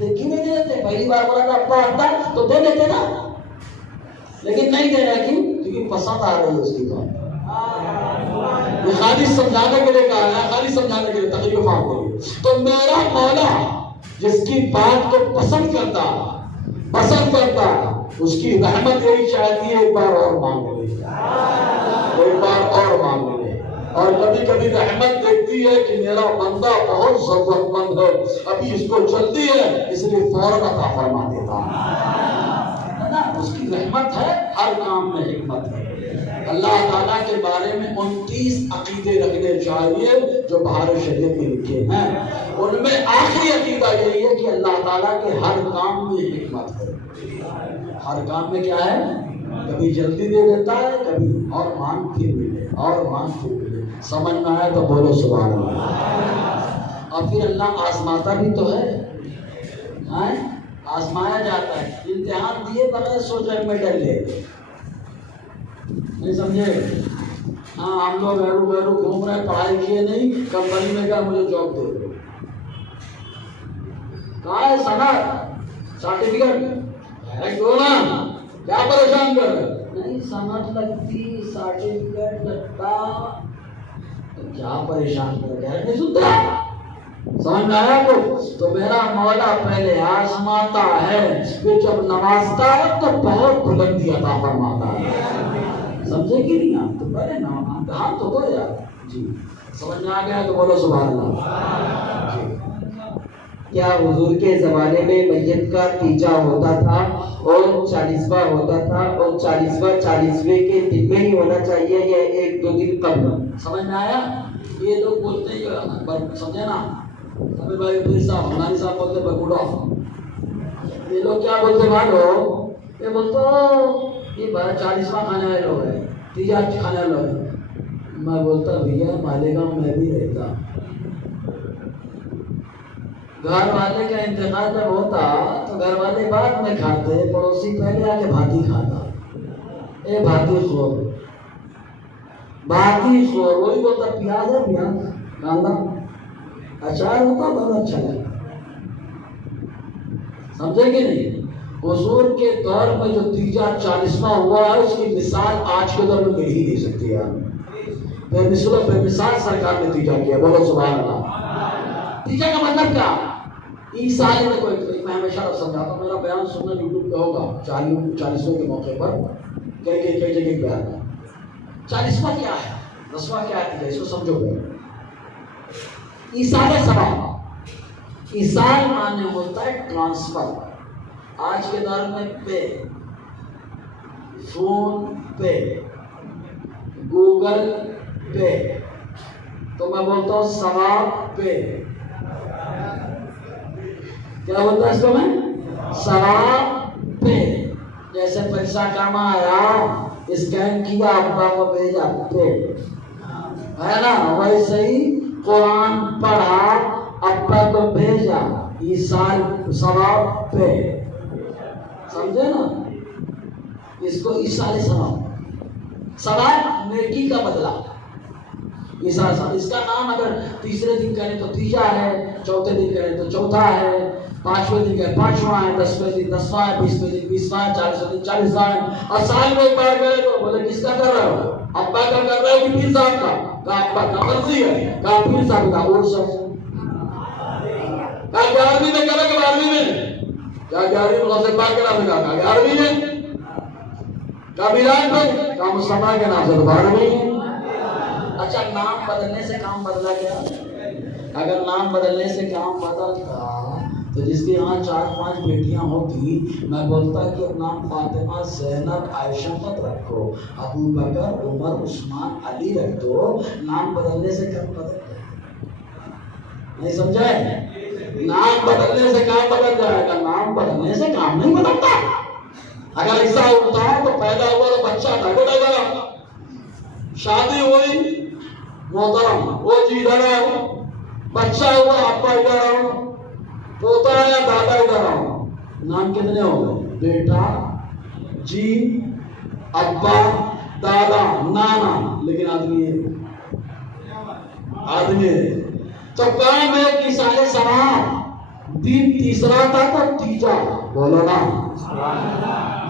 دیکھی نہیں دیتے. پہلی بار بولا تھا ابا ابا تو دے دیتے نا, لیکن نہیں دے رہا. کیوں؟ کیونکہ پسند آ رہی ہے اس کی بات. یہ خالی سمجھانے کے لیے کہا ہے, خالی سمجھانے کے لیے, تقریبا فاہم کے لیے. تو میرا مولا جس کی بات کو پسند کرتا اس کی رحمت یہی چاہتی ہے ایک بار اور مانگ لے, ایک بار اور مانگ لے. اور کبھی کبھی رحمت دیکھتی ہے کہ میرا بندہ بہت ضرورت مند ہے, ابھی اس کو جلدی ہے, اس لیے فوراً عطا فرما دیتا ہے نا. اس کی رحمت ہے, ہر کام میں حکمت ہے. اللہ تعالیٰ کے بارے میں 29 عقیدے رکھنے چاہیے جو بہار شریعت میں لکھے ہیں. ان میں آخری عقیدہ یہی ہے کہ اللہ تعالیٰ کے ہر کام میں حکمت ہے. ہر کام میں کیا ہے؟ کبھی جلدی دے دیتا ہے, کبھی اور مانگ پھر ملے, اور مانگ پھر ملے. سمجھ میں آیا تو بولو سبحان اللہ. اور پھر اللہ آزماتا بھی تو ہے, آزمایا جاتا ہے. امتحان دیے بغیر سوچ رہے میں ڈر لے نہیں سمجھے. ہم لوگ بیرو گھوم رہے ہیں, پڑھائی کیے نہیں, کمپنی میں کہا مجھے جاب دے دو. کہاں ہے سند سرٹیفکیٹ کیا پریشان کر نہیں سمجھ لگتی سرٹیفکیٹ لگتا کیا پریشان کر کے نہیں سنتا. سمجھ میں آیا تو میرا مولا پہلے آزماتا ہے, پھر جب نوازتا ہے تو بہت بلندی عطا فرماتا ہے. سمجھے کہ نہیں؟ آپ تو پہلے امتحان تو دو یار. جی سمجھ میں آ گیا تو بولو سبحان اللہ. کیا حضور کے زمانے میں میت کا تیجا ہوتا تھا اور 40واں ہوتا تھا، اور 40ویں کے دن میں ہی ہونا چاہیے یا 1-2 دن قبل؟ سمجھ میں آیا؟ یہ لوگ بولتے ہیں سمجھے نا، ابھی بھائی پیر صاحب ہماری صاحب بولتے بکوڑا، یہ لوگ کیا بولتے مانو، یہ بولتا یہ 40واں کھانے والے لوگ ہیں، تیجا کھانے والے لوگ ہیں۔ میں بولتا بھیا مالیگاؤں میں بھی رہتا، گھر والے کا انتقال جب ہوتا تو گھر والے بعد میں کھاتے، پڑوسی پہلے آ کے بھاتی کھاتا۔ اے بھاتی خور وہی بولتا پیاز ہے پیاز کھانا، اچار ہوتا بہت اچھا لگتا۔ سمجھے کہ نہیں؟ حضور کے دور میں جو تیجا 40واں ہوا ہے اس کی مثال آج کے دور میں مل ہی نہیں سکتی یار۔ بے مثال سرکار نے تیجا کیا، بولو سبحان اللہ۔ تیجا کا مطلب کیا؟ عیسائی میں کوئی، میں ہمیشہ سمجھاتا ہوں، میرا بیان سننا یوٹیوب پہ ہوگا 40ویں کے موقع پر، کئی جگہ بیان ہے۔ 40واں کیا ہے، 10واں کیا ہے، اس کو سمجھو گے۔ ایصال ثواب، ایصال معنی ہوتا ہے ٹرانسفر۔ آج کے دور میں پے، فون پے، گوگل پے، تو میں بولتا ہوں ثواب پے۔ کیا بولتا ہے اس کو میں؟ ثواب پے۔ جیسے پیسہ کمایا، اسکین کیا، ابا کو بھیجا پے، ہے نا؟ ویسے ہی قرآن پڑھا، ابا کو بھیجا، ایصال ثواب پے۔ سمجھے نا؟ اس کو ایصال ثواب نیکی کا بدلہ، ایصال ثواب۔ اس کا نام اگر تیسرے دن کریں تو تیجا ہے، چوتھے دن کریں تو چوتھا ہے، 5ویں دن کریں 5واں ہے، 10ویں دن 10واں ہے، 20ویں دن 20واں ہے، 40ویں دن 40واں ہے۔ اور سال میں ایک بار کرے تو بولے کس کا کر رہے ہو؟ ابا کا کر رہے ہو کہ پیر صاحب کا؟ کہا ابا کا مرضی ہے، کہا پیر صاحب کا اور سب، کہا 11ویں میں کرے کہ 12ویں میں؟ کیا 11ویں مغازے پاک کے نام سے کہا 11ویں میں؟ کہا میلاد پہ؟ کہا مصطفیٰ کے نام سے تو 12ویں ہے۔ اچھا نام بدلنے سے کام بدلا کیا؟ اگر نام بدلنے سے کام بدلتا تو جس کے یہاں 4-5 بیٹیاں ہوتی، میں بولتا کہ نام فاطمہ، زینب، عائشہ مت رکھو، ابو بکر، عمر، عثمان، علی رکھ دو۔ نام بدلنے سے کام بدلتا نہیں، سمجھے؟ نام بدلنے سے کام بدل جائے گا، نام بدلنے سے کام نہیں بدلتا۔ اگر ایسا ہوتا تو پیدا ہوا تو بچہ تھا بیٹا گا، شادی ہوئی محترم وہ جی ادھر آؤ، بچہ ہوا ابا ادھر آؤ، پوتا ہے دادا ادھر آؤ، نام کتنے ہو گئے؟ بیٹا، جی، ابا، دادا، نانا، لیکن آدمی ہے، آدمی ہے۔ تو کام ہے ایصال ثواب۔ دن تیسرا تھا تو تیجا، بولو نا،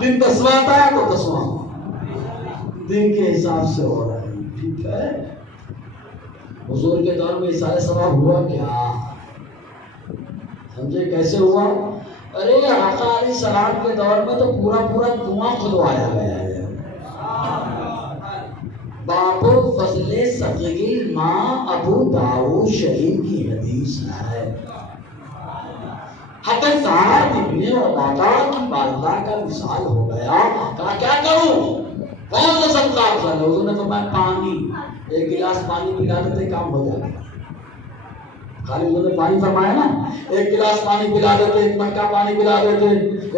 دن 10واں تھا تو 10واں، دن کے حساب سے ہو رہا ہے، ٹھیک ہے؟ حضور کے دور میں ایصال ثواب ہوا کیا؟ سمجھے کیسے ہوا؟ ارے آقا علیہ السلام کے دور میں تو پورا کنواں کھدوایا گیا ہے۔ باب فضل سقی الماء، ابو داؤد شریف کی حدیث ہے۔ حضرت سعد ابن عبادہ کی والدہ کا وصال ہو گیا، کہا کیا کروں؟ کون سا صدقہ افضل ہے؟ حضور نے فرمایا پانی، 1 گلاس پانی پلا دیتے کام ہو جائے گا۔ خالی حضور نے پانی فرمایا نا، 1 گلاس پانی پلا دیتے، 1 مٹکا پانی پلا دیتے،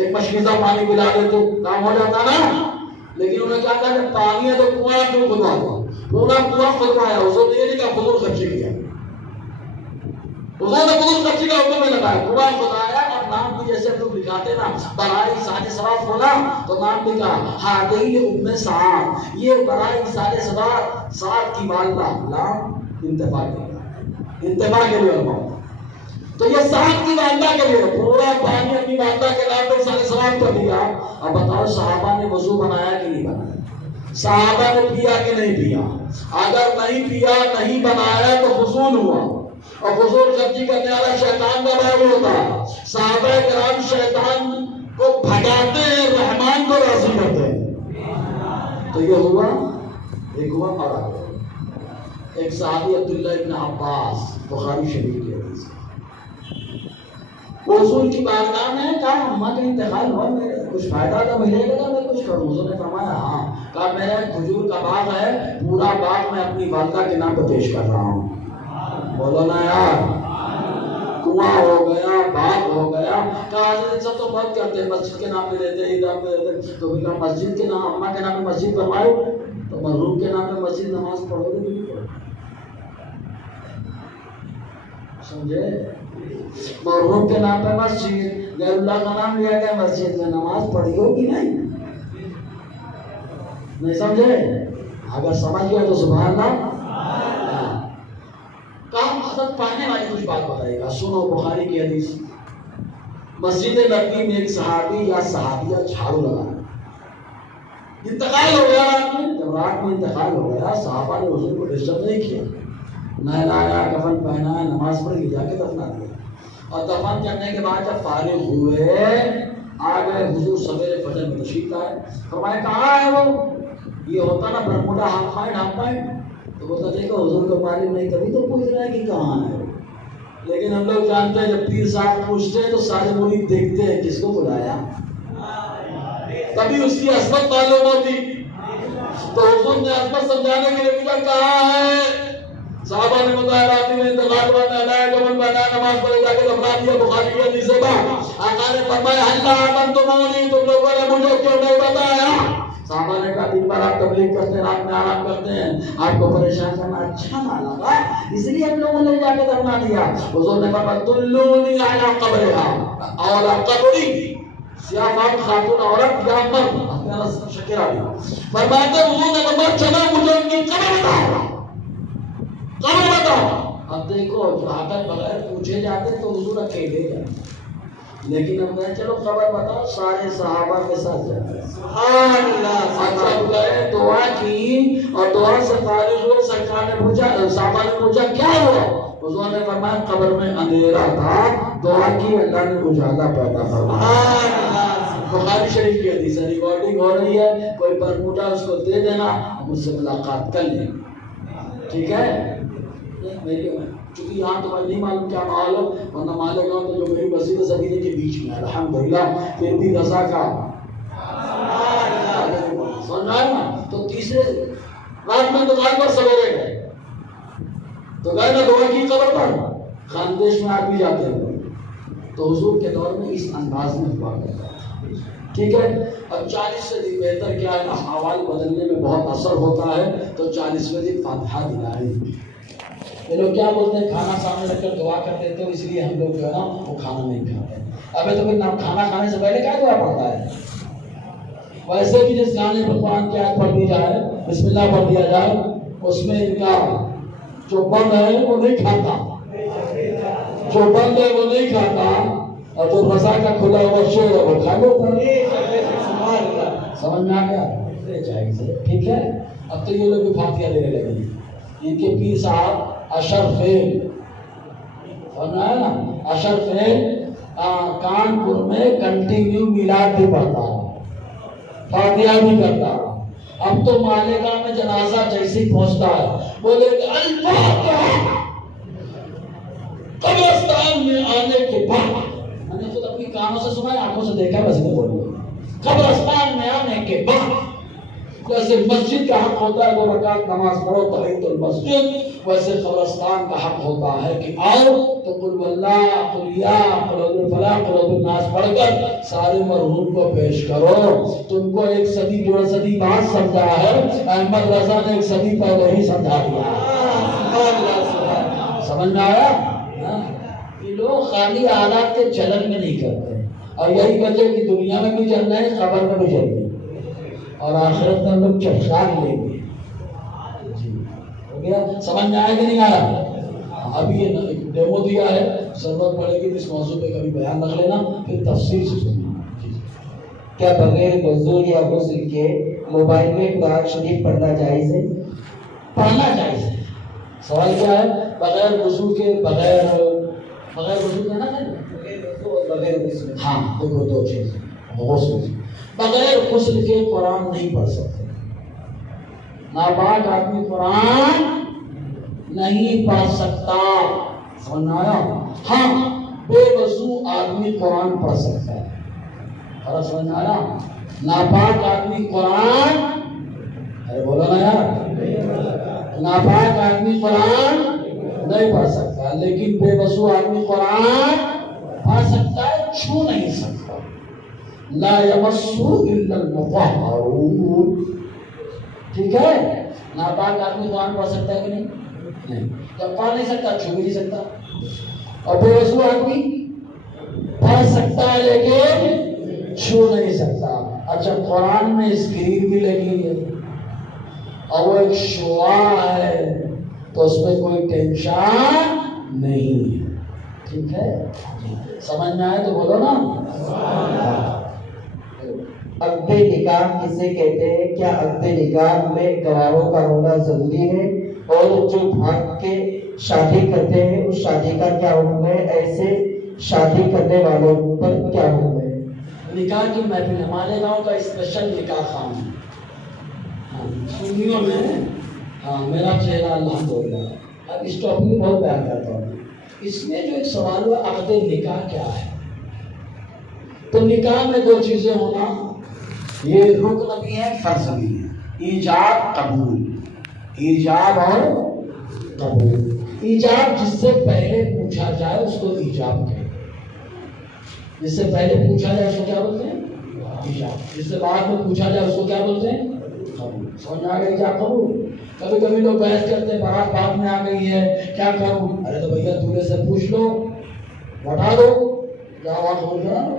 1 مشکیزہ پانی پلا دیتے، کام ہو جاتا نا۔ لیکن انہوں نے کیا کہا کہ پانی ہے تو کنواں کیوں کھدوا دو؟ پورا کنواں کھدوایا۔ حضور نے یہ نہیں کہا فضول خرچی کیا، حضور نے فضول خرچی کا حکم نہیں لگایا، کنواں کھدوایا۔ اور نام بھی جیسے لوگ لکھاتے نا، برائے ایصال ثواب کھولا تو نام لکھا ہادی ام سعد، یہ برائے ایصال ثواب کی والدہ، نام انتفاع کے لیے علماء، تو یہ سعد کی والدہ کے لیے پورا پانی اپنی والدہ کے نام پر ایصال ثواب کر دیا۔ اب بتاؤ صحابہ نے وضو بنایا کہ نہیں بنایا؟ صحابہ نے پیا کہ نہیں پیا؟ اگر نہیں پیا، نہیں بنایا تو فضول ہوا، اور فضول خرچی کرنے والا شیطان کا باب ہوتا۔ صحابہ کرام شیطان کو بھگاتے ہیں، رحمان کو راضی کرتے ہیں۔ تو یہ ہوا، ایک ہوا اور آگے ایک صحابی عبداللہ ابن عباس، بخاری شریف کی حدیث ہے، حضور کی بارگاہ میں کہا اماں کا انتقال ہوا، میرے کچھ فائدہ تو ملے گا میں کچھ کروں؟ حضور نے فرمایا ہاں۔ کہا میرا ایک کھجور کا باغ ہے، پورا باغ میں اپنی والدہ کے نام پہ پیش کر رہا ہوں۔ بولو نا یار، کنواں ہو گیا، باغ ہو گیا۔ کہا حضرت سب تو بات کرتے ہیں مسجد کے نام پہ دیتے ہیں، ادھر پہ دیتے، تو کہا مسجد کے نام، اماں کے نام پہ مسجد بنواؤ تو مرحوم کے نام پہ مسجد نماز پڑھو گے نہیں پڑھو؟ سمجھے؟ مرحوم کے نام پہ مسجد، غیر اللہ کا نام لیا گیا مسجد میں، نماز پڑھی ہوگی نہیں؟ نہیں سمجھے؟ اگر سمجھ گیا تو سبحان اللہ۔ کام حضرت پڑھنے والی کچھ بات بتائے گا، سنو بخاری کی حدیث۔ مسجد نبوی میں ایک صحابی یا صحابیہ جھاڑو لگا، انتقال ہو گیا رات میں۔ جب رات میں انتقال ہو گیا، صحابہ نے حضور کو ڈسٹرب نہیں کیا، نہلایا، کفن پہنایا، نماز پڑھی، جا کے دفنا دیا۔ اور دفن کرنے کے بعد جب فارغ ہوئے، آ گئے حضور سویرے فجر میں تشریف لائے۔ فرمایا کہاں ہے وہ؟ یہ ہوتا نا برموڈا ہاف پینٹ، تو بولتا دیکھو حضور کو معلوم نہیں، تبھی تو پوچھ رہا ہے کہ کہاں ہے۔ لیکن ہم لوگ جانتے ہیں جب پیر صاحب پوچھتے ہیں تو سارے مرید دیکھتے ہیں کس کو بلایا، تبھی اس کی عصمت معلوم ہوتی۔ تو حضور نے عصمت سمجھانے کے لیے پوچھا کہاں ہے؟ صحابہ نے بتایا رات میں انتقال ہوا، نہلایا، کفن پہنایا، نماز پڑھی، جا کے دفنا دیا۔ بخاری کی حدیث ہے۔ آقا نے فرمایا اللہ آمنتمونی، تم لوگوں نے مجھے کیوں نہیں بتایا؟ صحابہ نے کہا دن بھر آپ تبلیغ کرتے ہیں، رات میں آرام کرتے ہیں، آپ کو پریشان کرنا اچھا نہ لگا، اس لیے ہم لوگوں نے جا کے دفنا دیا۔ حضور نے فرمایا دلونی علی قبرها اور قبری، سیاہ فام خاتون عورت یا مرد، شکرا بھی فرماتے حضور نے فرمایا چلا مجھے ان کی قبر بتاؤ، قبر بتاؤ۔ اب دیکھو اگر بغیر پوچھے جاتے تو حضور اکیلے جاتے، لیکن ہم کہیں چلو خبر بتاؤ، سارے صحابہ کے ساتھ جاتے ہیں۔ سبحان اللہ۔ جب گئے دعا کی اور دعا سے فارغ ہوئے، سرکار نے پوچھا، صحابہ نے پوچھا کیا ہوا؟ حضور نے فرمایا قبر میں اندھیرا تھا، دعا کی اللہ نے اجالا پیدا فرمایا۔ بخاری شریف کی حدیث ہے، ریکارڈنگ ہو رہی ہے، کوئی برموڈا اس کو دے دینا، ہم اس سے ملاقات کر لیں، ٹھیک ہے؟ چونکہ یہاں تو نہیں معلوم کیا ماحول ہے، ورنہ مالے گاؤں تو جو میری مسجد ہے زمین کے بیچ میں ہے الحمدللہ، پھر بھی رضا کا سمجھ آیا نا۔ تو تیسرے رات میں دکان پر سویرے گئے تو گئے نا دعا کی قبر پر، خاندیش میں آدمی جاتے ہیں، تو حضور کے دور میں اس انداز میں دعا کرتا ہے، ٹھیک ہے؟ اب 40 دن بہتر کیا ہے، احوال بدلنے میں بہت اثر ہوتا ہے، تو 40ویں دن فاتحہ دلائیں۔ یہ لوگ کیا بولتے ہیں کھانا سامنے رکھ کر دعا کر دیتے ہو، اس لیے ہم لوگ جو ہے نا وہ کھانا نہیں کھاتے۔ ابھی تو کوئی کھانا کھانے سے پہلے کیا دعا پڑھتا ہے؟ ویسے بھی جس گانے پر قرآن کی آیت پڑھ دی جائے، بسم اللہ پڑھ دیا جائے، اس میں ان کا جو بند ہے وہ نہیں کھاتا، جو بند ہے وہ نہیں کھاتا، اور جو رضا کا کھلا ہوا شیر ہے وہ کھا لیتا ہے۔ سمجھ میں آ گیا؟ ٹھیک ہے؟ اب تو یہ لوگ بھی فاتحہ دینے لگے، ان کے پیر صاحب اشرف سمجھا ہے نا، اشرف کانپور میں کنٹینیو میلاد بھی پڑھتا ہے، فاتحہ بھی کرتا ہے۔ اب تو مالیگاہ میں جنازہ جیسے ہی پہنچتا ہے بولے الفاتحہ، قبرستان میں آنے کے بعد، میں نے خود اپنی کانوں سے سنا ہے، آنکھوں سے دیکھا ہے، ویسے نہیں بولوں، قبرستان میں آنے کے بعد جیسے مسجد کا حق ہوتا ہے 2 رکعت نماز پڑھو تحیۃ المسجد، ویسے قبرستان کا حق ہوتا ہے کہ آؤ تو قل واللہ، قل یا، قل اعوذ بالفلق، قل اعوذ بالناس پڑھ کر سارے مرحوم کو پیش کرو۔ تم کو 1 صدی 1.5 صدی بعد سمجھا ہے، احمد رضا نے 1 صدی پہلے ہی سمجھا دیا۔ سمجھ میں آیا؟ یہ لوگ خالی آلات کے چلن میں نہیں کرتے، اور یہی وجہ کہ دنیا میں بھی چل رہے ہیں، قبر میں بھی چل رہے ہیں، اور آخرت میں لوگ چٹکار لیں گے۔ جی ہو گیا؟ سمجھ میں آیا کہ نہیں آیا؟ ابھی یہ ڈیمو دیا ہے، ضرورت پڑے گی تو اس موضوع پہ کبھی بیان رکھ لینا، پھر تفصیل سے سننا۔ کیا بغیر وضو یا غسل کے موبائل میں قرآن شریف پڑھنا جائز ہے؟ پڑھنا جائز ہے۔ سوال کیا ہے؟ بغیر وضو کے، بغیر وضو کے نا، بغیر غسل، ہاں دیکھو 2 چیز، غسل، بغیر غسل کے قرآن نہیں پڑھ سکتے، ناپاک آدمی قرآن نہیں پڑھ سکتا، سمجھ آیا؟ ہاں بے وضو آدمی قرآن پڑھ سکتا ہے، اور سمجھ میں آیا؟ ناپاک آدمی قرآن، ارے بولو نا یار، ناپاک آدمی قرآن نہیں پڑھ سکتا، لیکن بے وضو آدمی قرآن پڑھ سکتا ہے، چھو نہیں سکتا۔ لا یمسہ الا المطہرون، ٹھیک ہے؟ ناپاک آدمی قرآن پڑھ سکتا ہے کہ نہیں؟ نہیں، جب پڑھ نہیں سکتا چھو بھی نہیں سکتا، اور بے وضو آدمی پڑھ سکتا ہے لیکن چھو نہیں سکتا۔ اچھا، قرآن میں اسکرین بھی لگی ہے اور وہ ایک شعاع ہے تو اس میں کوئی ٹینشن نہیں ہے، ٹھیک ہے؟ سمجھ میں آئے تو بولو نا۔ عقد نکاح کسے کہتے ہیں؟ کیا عقد نکاح میں گواہوں کا ہونا ضروری ہے؟ اور جو بھاگ کے شادی کرتے ہیں اس شادی کا کیا حکم ہے؟ ایسے شادی کرنے والوں پر کیا حکم ہے؟ نکاح کی محفل ہمارے گاؤں کا اسپیشل نکاح خان ہے، سنیوں میں میرا چہرہ الحمدللہ۔ اب اس ٹاپک میں بہت بیان کرتا ہوں۔ اس میں جو ایک سوال ہوا عقد نکاح کیا ہے، تو نکاح میں دو چیزیں ہونا، یہ رکن بھی ہے فرض بھی ہے، ایجاب قبول، ایجاب اور قبول۔ ایجاب جس سے پہلے پوچھا جائے اس کو ایجاب کہتے ہیں، جس سے پہلے پوچھا جائے اس کو کیا بولتے ہیں؟ ایجاب۔ جس سے بعد میں پوچھا جائے اس کو کیا بولتے ہیں؟ قبول۔ سمجھ آ گئی کیا قبول؟ کبھی کبھی لوگ بحث کرتے ہیں بارات بعد میں آ گئی ہے کیا کروں؟ ارے تو بھیا دولہے سے پوچھ لو، بتا دو، کیا بات ہو رہا ہے؟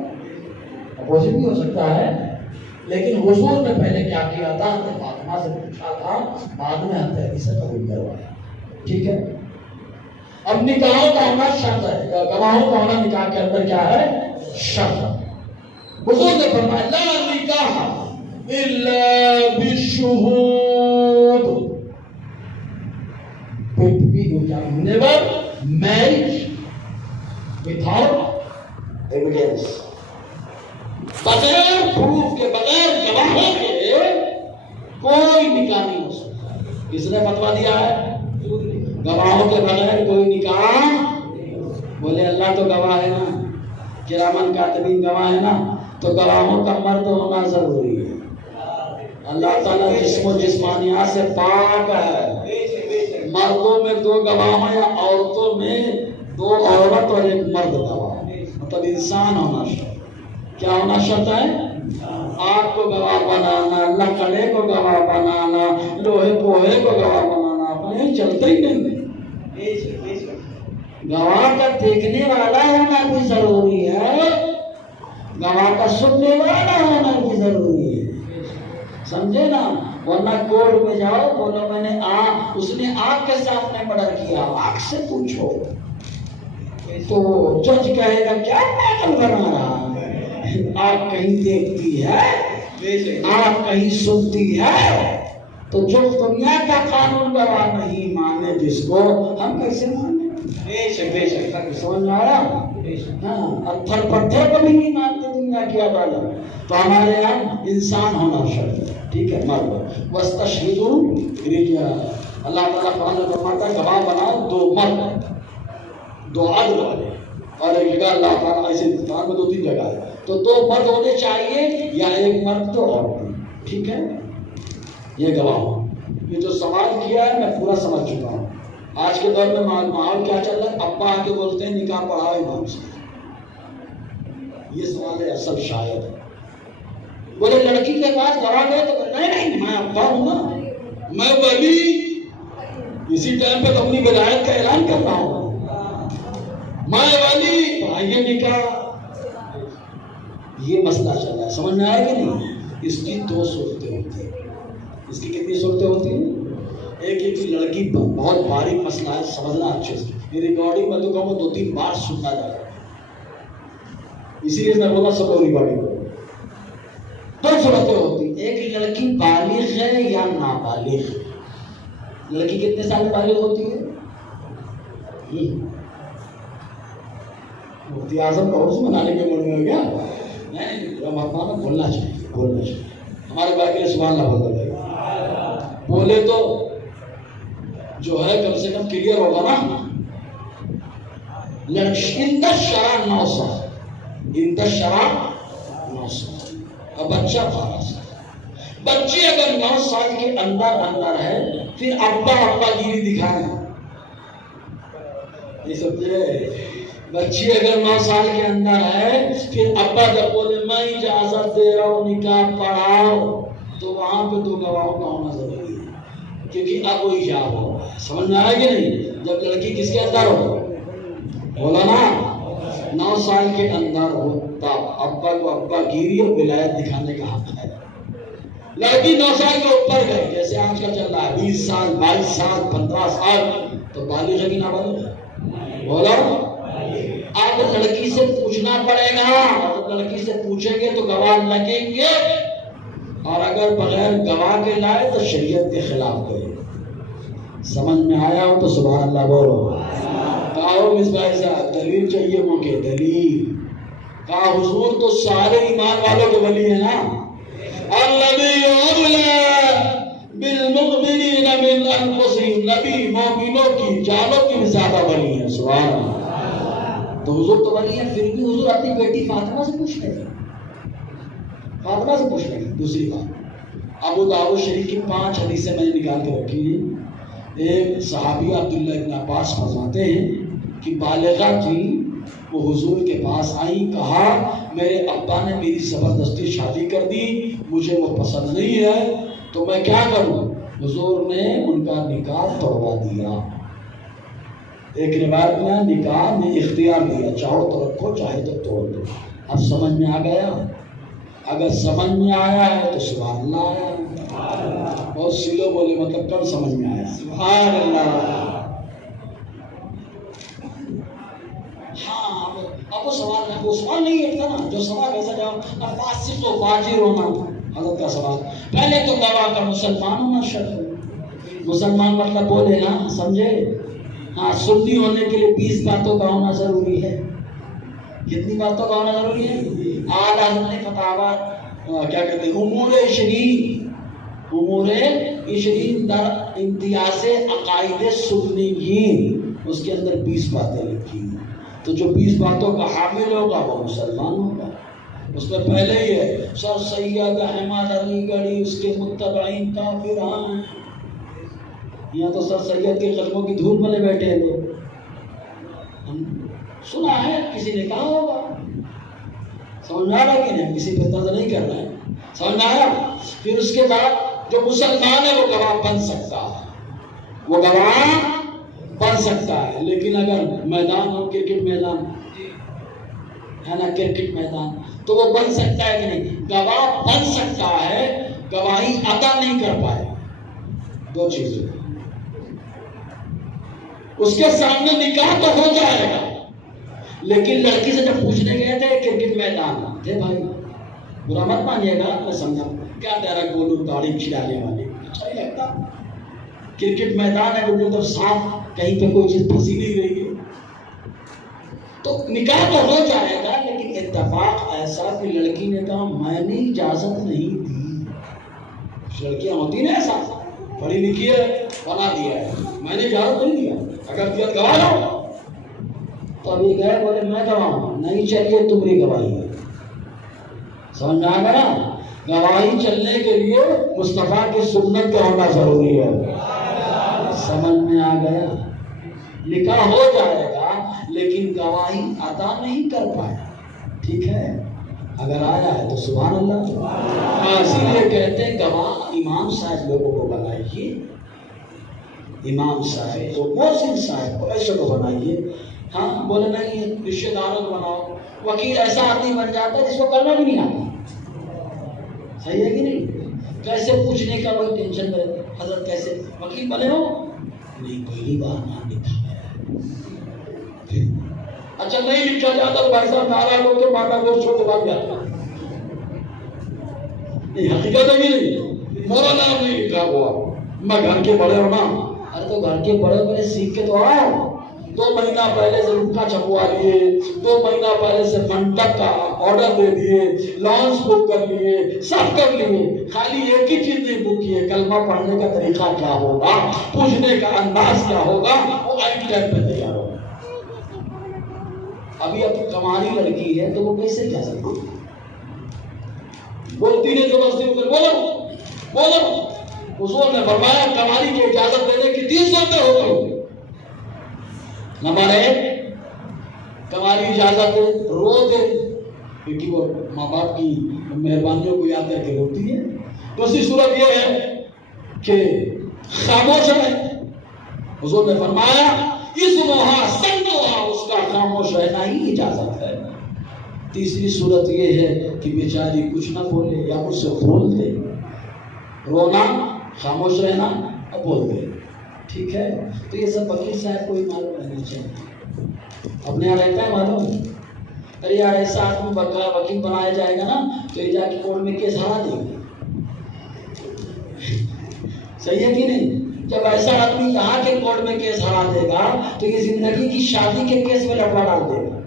اپوزٹ بھی ہو سکتا ہے، لیکن حضور نے پہلے کیا کیا تھا؟ حضرت فاطمہ سے پوچھا تھا، بعد میں حضرت علی سے قبول کروایا، ٹھیک ہے؟ اب نکاحوں کا ہونا شرط ہے، گواہوں کا ہونا نکاح کے اندر کیا ہے؟ شرط۔ حضور نے فرمایا لا نکاح الا بالشہود، never marriage without evidence، بغیر پروف کے، بغیر گواہوں کے کوئی نکاح نہیں ہو سکتا۔ کس نے فتویٰ دیا ہے؟ گواہوں کے بغیر کوئی نکاح، بولے اللہ تو گواہ ہے نا، کرامن کاتبین گواہ ہے نا، تو گواہوں کا مرد ہونا ضروری ہے۔ اللہ تعالیٰ جسم و جسمانیات سے پاک ہے، مردوں میں دو گواہ ہیں، عورتوں میں دو عورت اور ایک مرد گواہ، مطلب انسان ہونا شرط۔ کیا ہونا شرط ہے؟ آگ کو گواہ بنانا، لکڑے کو گواہ بنانا، لوہے پوہے کو گواہ بنانا، اپنے چلتے ہی نہیں۔ گواہ کا دیکھنے والا ہونا بھی ضروری ہے، گواہ کا سننے والا ہونا بھی ضروری ہے، سمجھے نا؟ ورنہ کورٹ میں جاؤ، بولو میں نے اس نے آنکھ کے سامنے مرڈر کیا، آنکھ سے پوچھو، تو جج کہے گا کیا پاگل بنا رہا ہے؟ آنکھ کہیں دیکھتی ہے، آنکھ کہیں سنتی ہے، تو جو دنیا کا قانون گواہ نہیں مانے جس کو، ہم کیسے مانے؟ سمجھ آیا؟ پتھر پتھر کو بھی نہیں مانتے دنیا کی عدالت، تو ہمارے یہاں انسان ہونا شرط ہے، ٹھیک ہے؟ مرد واستشہدوا رجال، اللہ تعالیٰ قرآن میں فرماتا ہے گواہ بناؤ دو مرد، دو عدل والے، اور ایک جگہ اللہ تعالیٰ ایسے قرآن میں دو تین جگہ ہے، تو دو مرد ہونے چاہیے یا ایک مرد تو عورت، ٹھیک ہے؟ یہ گواہ۔ یہ جو سوال کیا ہے میں پورا سمجھ چکا ہوں۔ آج کے دور میں ماحول کیا چل رہا ہے؟ ابا آ کے بولتے ہیں نکاح پڑھاؤ امام سے، یہ سوال ہے اصل شاید۔ بولے لڑکی کے پاس گواہ گئے تو نہیں میں ابا ہوں نا، میں ولی، اسی ٹائم پہ اپنی ولایت کا اعلان کر رہا ہوں، میں ولی، پڑھائیے نکاح۔ یہ مسئلہ چل رہا ہے، سمجھ میں آیا کہ نہیں؟ اس کی دو صورتیں ہوتی ہیں۔ اس کی کتنی صورتیں ہوتی ہیں؟ ایک ایک لڑکی بہت باریک مسئلہ ہے، سمجھنا اچھے سے، یہ ریکارڈنگ میں تو کہوں دو تین بار سننا جائے، اسی لیے میں بولا سب کو ریکارڈنگ کرو۔ دو صورتیں ہوتی ہیں، ایک لڑکی بالغ ہے یا نابالغ ہے۔ لڑکی کتنے سال بالغ ہوتی ہے؟ مفتی اعظم کا عرس منانے کے موڈ میں ہو گیا؟ نہیں، مہمان بولنا چاہیے، بولنا چاہیے، ہمارے بھائی کے سبحان اللہ بولنا چاہیے، بولے تو جو ہے کم سے کم کلیئر ہوگا نا۔ اندشرا 9 سال، اندشرا 9 سال، اور بچہ 12 سال۔ بچے اگر 9 سال کے اندر ہے پھر ابا گیری دکھائیں، یہ سمجھے؟ بچی اگر 9 سال کے اندر ہے پھر ابا جب بولے میں اجازت دے رہا ہوں نکاح پڑھاؤ، تو وہاں پہ 2 گواہوں کا ہونا ضروری ہے، کیونکہ اب وہ ایجاب ہو رہا ہے۔ سمجھ میں آیا کہ نہیں؟ جب لڑکی کس کے اندر ہو، بولا نا 9 سال کے اندر ہو تب ابا کو ابا گیری اور ولایت دکھانے کا حق ہے۔ لڑکی 9 سال کے اوپر گئی، جیسے آج کا چل رہا ہے 20 سال 22 سال 15 سال، تو بالغ ہے کہ نابالغ ہے؟ بولو۔ اب لڑکی سے پوچھنا پڑے گا، جب لڑکی سے پوچھیں گے تو گواہ لگیں گے، اور اگر بغیر گواہ کے لائے تو شریعت کے خلاف گئے۔ سمجھ میں آیا ہو تو سبحان اللہ بولو۔ کہو مصباح صاحب دلیل چاہیے موقع، دلیل۔ کہا حضور تو سارے ایمان والوں کے ولی ہیں نا، الذی اولی بالمؤمنین من انفسہم، نبی مومنوں کی جانوں کی بھی زیادہ ولی ہیں، سبحان اللہ۔ تو حضور تو ولی ہیں، پھر بھی حضور اپنی بیٹی فاطمہ سے پوچھ رہے تھے، فاطمہ سے پوچھ رہے تھے۔ دوسری بات، ابو داؤد شریف کی 5 حدیثیں میں نے نکال کے رکھی ہیں۔ ایک صحابی عبداللہ ابن عباس فرماتے ہیں کہ بالغہ تھی، وہ حضور کے پاس آئی، کہا میرے ابا نے میری زبردستی شادی کر دی، مجھے وہ پسند نہیں ہے، تو میں کیا کروں؟ حضور نے ان کا نکاح توڑوا دیا۔ ایک روایت میں نکاح میں اختیار دیا، چاہو تو رکھو چاہے تو توڑ دو۔ اب سمجھ میں آ گیا؟ اگر سمجھ میں آیا ہے تو سبحان اللہ آیا۔ بہت سی لوگ بولے مطلب کب سمجھ میں آیا؟ سبحان اللہ۔ ہاں اب وہ سوال نہیں اٹھتا نا، جو سوال ایسا جاؤ اب فاسق و فاجر ہونا حضرت کا سوال، پہلے تو گواہ کا مسلمان ہونا شرط ہے۔ مسلمان مطلب بولے نا، سمجھے؟ ہاں، سنی ہونے کے لیے 20 باتوں کا ہونا ضروری ہے۔ کتنی باتوں کا ہونا ضروری ہے؟ آج حضرت نے فتاوا کیا کہتے ہیں، امور 20 در امتیاز عقائد سنیین، اس کے اندر 20 باتیں لکھی ہیں۔ تو جو 20 باتوں کا حامل ہوگا وہ مسلمان ہوگا۔ اس میں پہلے ہی ہے سر سید احمد علی گڑھی اس کے متبعین کافران ہیں۔ یہاں تو سر سید کے قدموں کی دھول بنے بیٹھے ہیں لوگ، سنا ہے، کسی نے کہا ہوگا، سمجھ میں آ رہا کہ نہیں؟ کسی پہ تنظر نہیں کر رہا ہے، سمجھ میں آیا؟ پھر اس کے بعد جو مسلمان ہے وہ گواہ بن سکتا ہے، وہ گواہ بن سکتا ہے، لیکن اگر میدان ہو، کرکٹ میدان ہے نا، کرکٹ میدان، تو وہ بن سکتا ہے کہ نہیں؟ گواہ بن سکتا ہے، گواہی ادا نہیں کر پائے۔ 2 چیزیں، اس کے سامنے نکاح تو ہو جائے گا، لیکن لڑکی سے جب پوچھنے گئے تھے کرکٹ میدان تھے، بھائی برا مت مانیے گا، میں سمجھا کیا ڈائریکٹ بولوں، داڑھی کھلانے والے اچھا نہیں لگتا۔ کرکٹ میدان ہے، بالکل تو صاف، کہیں پہ کوئی چیز پھنسی نہیں رہی ہے، تو نکاح تو ہو جائے گا، لیکن اتفاق ایسا کہ لڑکی نے کہا میں نے اجازت نہیں دی۔ لڑکیاں ہوتی نا ایسا، پڑھی لکھی ہے، بنا دیا ہے، میں نے اجازت نہیں دیا، اگر دیا گواہ لاؤ، تو ابھی گئے بولے میں گواہ نہیں، چلیے تمہاری گواہی ہے۔ سمجھ میں آ گیا؟ گواہی چلنے کے لیے مصطفیٰ کی سنت کا ہونا ضروری ہے۔ سمجھ میں آ گیا؟ نکاح ہو جائے گا لیکن گواہی ادا نہیں کر پائے، ٹھیک ہے؟ اگر آیا ہے تو سبحان اللہ۔ اسی لیے کہتے ہیں گواہ امام صاحب لوگوں کو بنائیے، امام صاحب کو، محسن صاحب کو، ایسے کو بنائیے۔ ہاں بولے نہیں رشتے داروں کو بناؤ، وکیل ایسا آدمی بن جاتا ہے جس کو کرنا بھی نہیں آتا، صحیح ہے کہ نہیں؟ کیسے پوچھنے کا کوئی ٹینشن ہے، حضرت کیسے وکیل بنے ہو؟ نہیں، پہلی بار نام لکھا ہے، اچھا نہیں لکھا جاتا تو بھائی صاحب نارا لوگ کے ماتا گوشت چھوڑ کے بھاگ جاتا، نہیں حقیقت ہے کہ نہیں؟ میرا نام نہیں لکھا ہوا، میں گھر کے بڑے ہوں نا، ارے تو گھر کے بڑے پہلے سیکھ کے تو آؤ، 2 مہینہ پہلے سے روکا چھپوا لیے، 2 مہینہ پہلے سے منڈپ کا آرڈر دے دیے، لانچ بک کر لیے، سب کر لیے، خالی ایک ہی چیز نہیں بک کی ہے، کلمہ پڑھنے کا طریقہ کیا ہوگا، پوچھنے کا انداز کیا ہوگا، وہ آئین ٹائم پہ تیار ہوگا۔ ابھی اب کماری لڑکی ہے تو وہ کیسے جا سکتی؟ بولتی نہیں زبردستی ہو کر بولو بولو. حضور نے فرمایا کماری کی اجازت دینے کی 3 صورتیں ہوتی ہیں. نمبر 1 کماری اجازت دے رو دے کیونکہ وہ ماں باپ کی مہربانیوں کو یاد کر کے روتی ہے. دوسری صورت یہ ہے کہ خاموش ہے. حضور نے فرمایا اذنھا سکتھا اس کا خاموش رہنا ہی اجازت ہے. تیسری صورت یہ ہے کہ بیچاری کچھ نہ بولے یا اس سے بول دے. رونا خاموش رہنا اور بول دے. ٹھیک ہے. تو یہ سب وکیل صاحب کو ہی معلوم رہنا چاہیے. اپنے یہاں رہتا ہے معلوم. ارے یار ایسا آدمی وکیل بنایا جائے گا نا تو یہ جا کے کورٹ میں کیس ہرا دے گا. صحیح ہے کہ نہیں؟ جب ایسا آدمی یہاں کے کورٹ میں کیس ہرا دے گا تو یہ زندگی کی شادی کے کیس میں لفڑا ڈال دے گا.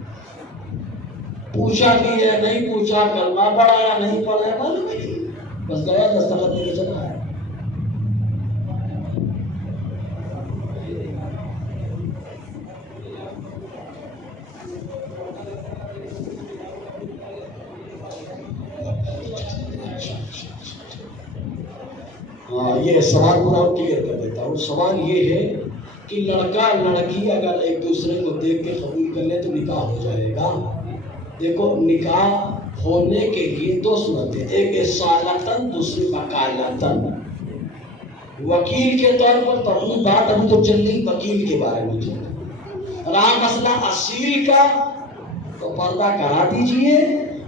پوچھا بھی ہے نہیں پوچھا, کلمہ پڑھایا نہیں پڑھایا معلوم ہے نہیں, بس گیا دستخط لے کے چلا ہے. یہ سوال پورا کلیئر کر دیتا ہوں. سوال یہ ہے کہ لڑکا لڑکی اگر ایک دوسرے کو دیکھ کے قبول کر لے تو نکاح ہو جائے گا. دیکھو نکاح ہونے کے لیے 2 صورتیں, ایک اصالتاً دوسری وکالتاً. وکیل کے طور پر تو بات ابھی تو چل رہی وکیل کے بارے میں چل رہی. رہا مسئلہ اصیل کا تو پردہ کرا دیجئے,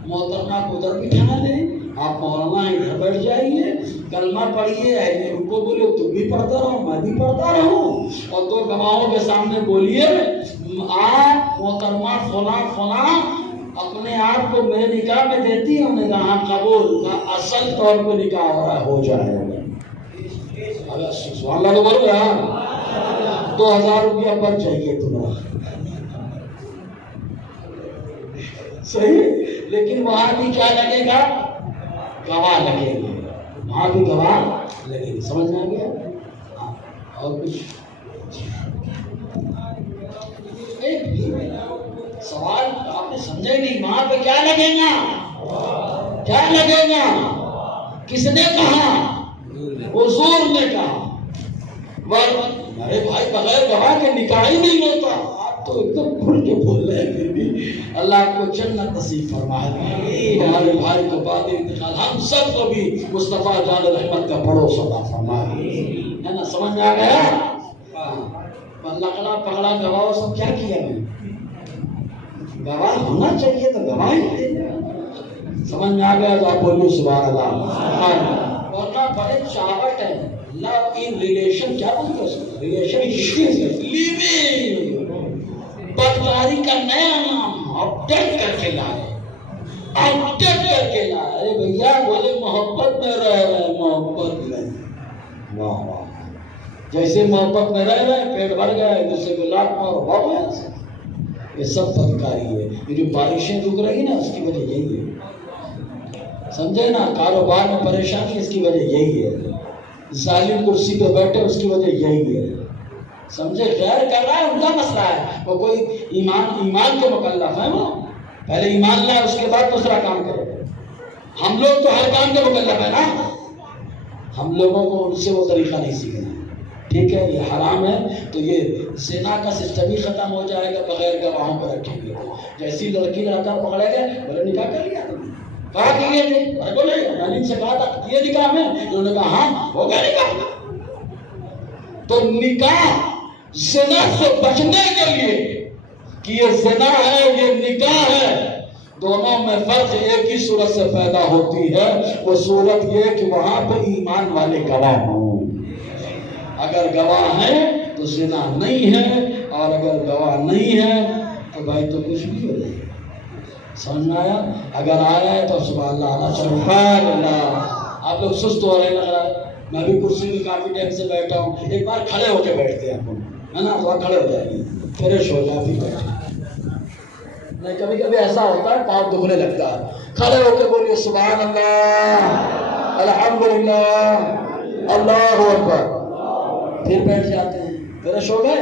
محترمہ کو ادھر بٹھا لیں, آپ مولانا ادھر بیٹھ جائیے, کلمہ پڑھیے, اہل رکوع کو بولے تم بھی پڑھتا رہو میں بھی پڑھتا رہوں, اور 2 گواہوں کے سامنے بولیے آپ محترمہ فلاں فلاں اپنے آپ کو میرے نکاح میں دیتی ہوں. نے کہا قبول, کا اصل طور پہ نکاح ہو رہا ہو جائے گا. سبحان اللہ تو بولو یار. 2000 روپیہ بچ جائیے تمہارا. صحیح. لیکن وہاں بھی کیا لگے گا؟ گواہ لگے گے. وہاں بھی گواہ لگے گی. سمجھ میں آ گیا؟ اور کچھ سوال آپ نے سمجھا ہی نہیں. وہاں پہ کیا لگے گا؟ کیا لگے گا؟ کس نے کہا؟ حضور نے کہا. میرے بھائی بغیر گواہ کے نکاح ہی نہیں ہوتا. آپ تو ایک دم کھل کے بول رہے ہیں. پھر بھی اللہ آپ کو جنت نصیب فرمائے. ہمارے بھائی کو بعد انتقال ہم سب کو بھی مصطفیٰ جان رحمت کا پڑوس عطا فرمائے. ہے نا؟ سمجھ میں آ گیا؟ لکڑا پکڑا گواہ سب کیا کیا میں گواہ ہونا چاہیے تو گواہ ہی دے. سمجھ میں آ گیا تو آپ بولیے سبحان اللہ. ورنہ بڑے چاوٹ ہے. لو ان ریلیشن کیا بولتے ہیں؟ Relation living. بدکاری کا نیا نام اپڈیٹ کر کے لائے. اپڈیٹ کر کے لائے. ارے بھیا بولے محبت میں رہ رہے ہیں, محبت میں. واہ واہ. جیسے محبت میں رہ رہے ہیں پیٹ بھر گیا ہے, دوسرے کو لاکھ مارو ہو گیا. یہ سب بدکاری ہے. یہ جو بارشیں رک رہی نا اس کی وجہ یہی ہے. سمجھے نا؟ کاروبار میں پریشانی اس کی وجہ یہی ہے. ظالم کرسی پہ بیٹھے اس کی وجہ یہی ہے. سمجھے؟ غیر کر رہا ہے ان کا مسئلہ ہے. وہ کوئی ایمان کے مکلف ہے. وہ پہلے ایمان لائے اس کے بعد دوسرا کام کرے. ہم لوگ تو ہر کام کے مکلف ہے نا. ہم لوگوں کو ان سے وہ طریقہ نہیں سیکھنا. ٹھیک ہے؟ یہ حرام ہے تو یہ زنا کا سسٹم ہی ختم ہو جائے گا بغیر گواہوں پر رکھیں گے. جیسی لڑکی لڑکا پکڑے گئے بولے نکاح کر لیا تم نے. کہا کہ یہ نہیں. بولے میں نے سے کہا تھا یہ نکاح میں. انہوں نے کہا ہاں ہو گیا نکاح. تو نکاح زنا سے بچنے کے لیے کہ یہ زنا ہے یہ نکاح ہے, دونوں میں فرق ایک ہی صورت سے پیدا ہوتی ہے. وہ صورت یہ کہ وہاں پہ ایمان والے گواہ ہوں. اگر گواہ ہے تو زنا نہیں ہے, اور اگر گواہ نہیں ہے تو بھائی تو کچھ بھی ہو جائے. سمجھ میں آیا؟ اگر آیا ہے تو سبحان اللہ سبحان اللہ. آپ لوگ سست ہو رہے لگ رہا ہے. میں بھی کرسی میں کافی ٹائم سے بیٹھا ہوں. ایک بار کھڑے ہو کے بیٹھتے ہیں ہے نا, تو کھڑے ہو جائیں گے فریش ہو جائے پھر بیٹھے. نہیں کبھی کبھی ایسا ہوتا ہے پاؤں دکھنے لگتا ہے. کھڑے ہو کے بولیے سبحان اللہ الحمدللہ اللہ اکبر, پھر بیٹھ جاتے ہیں. فریش ہو گئے.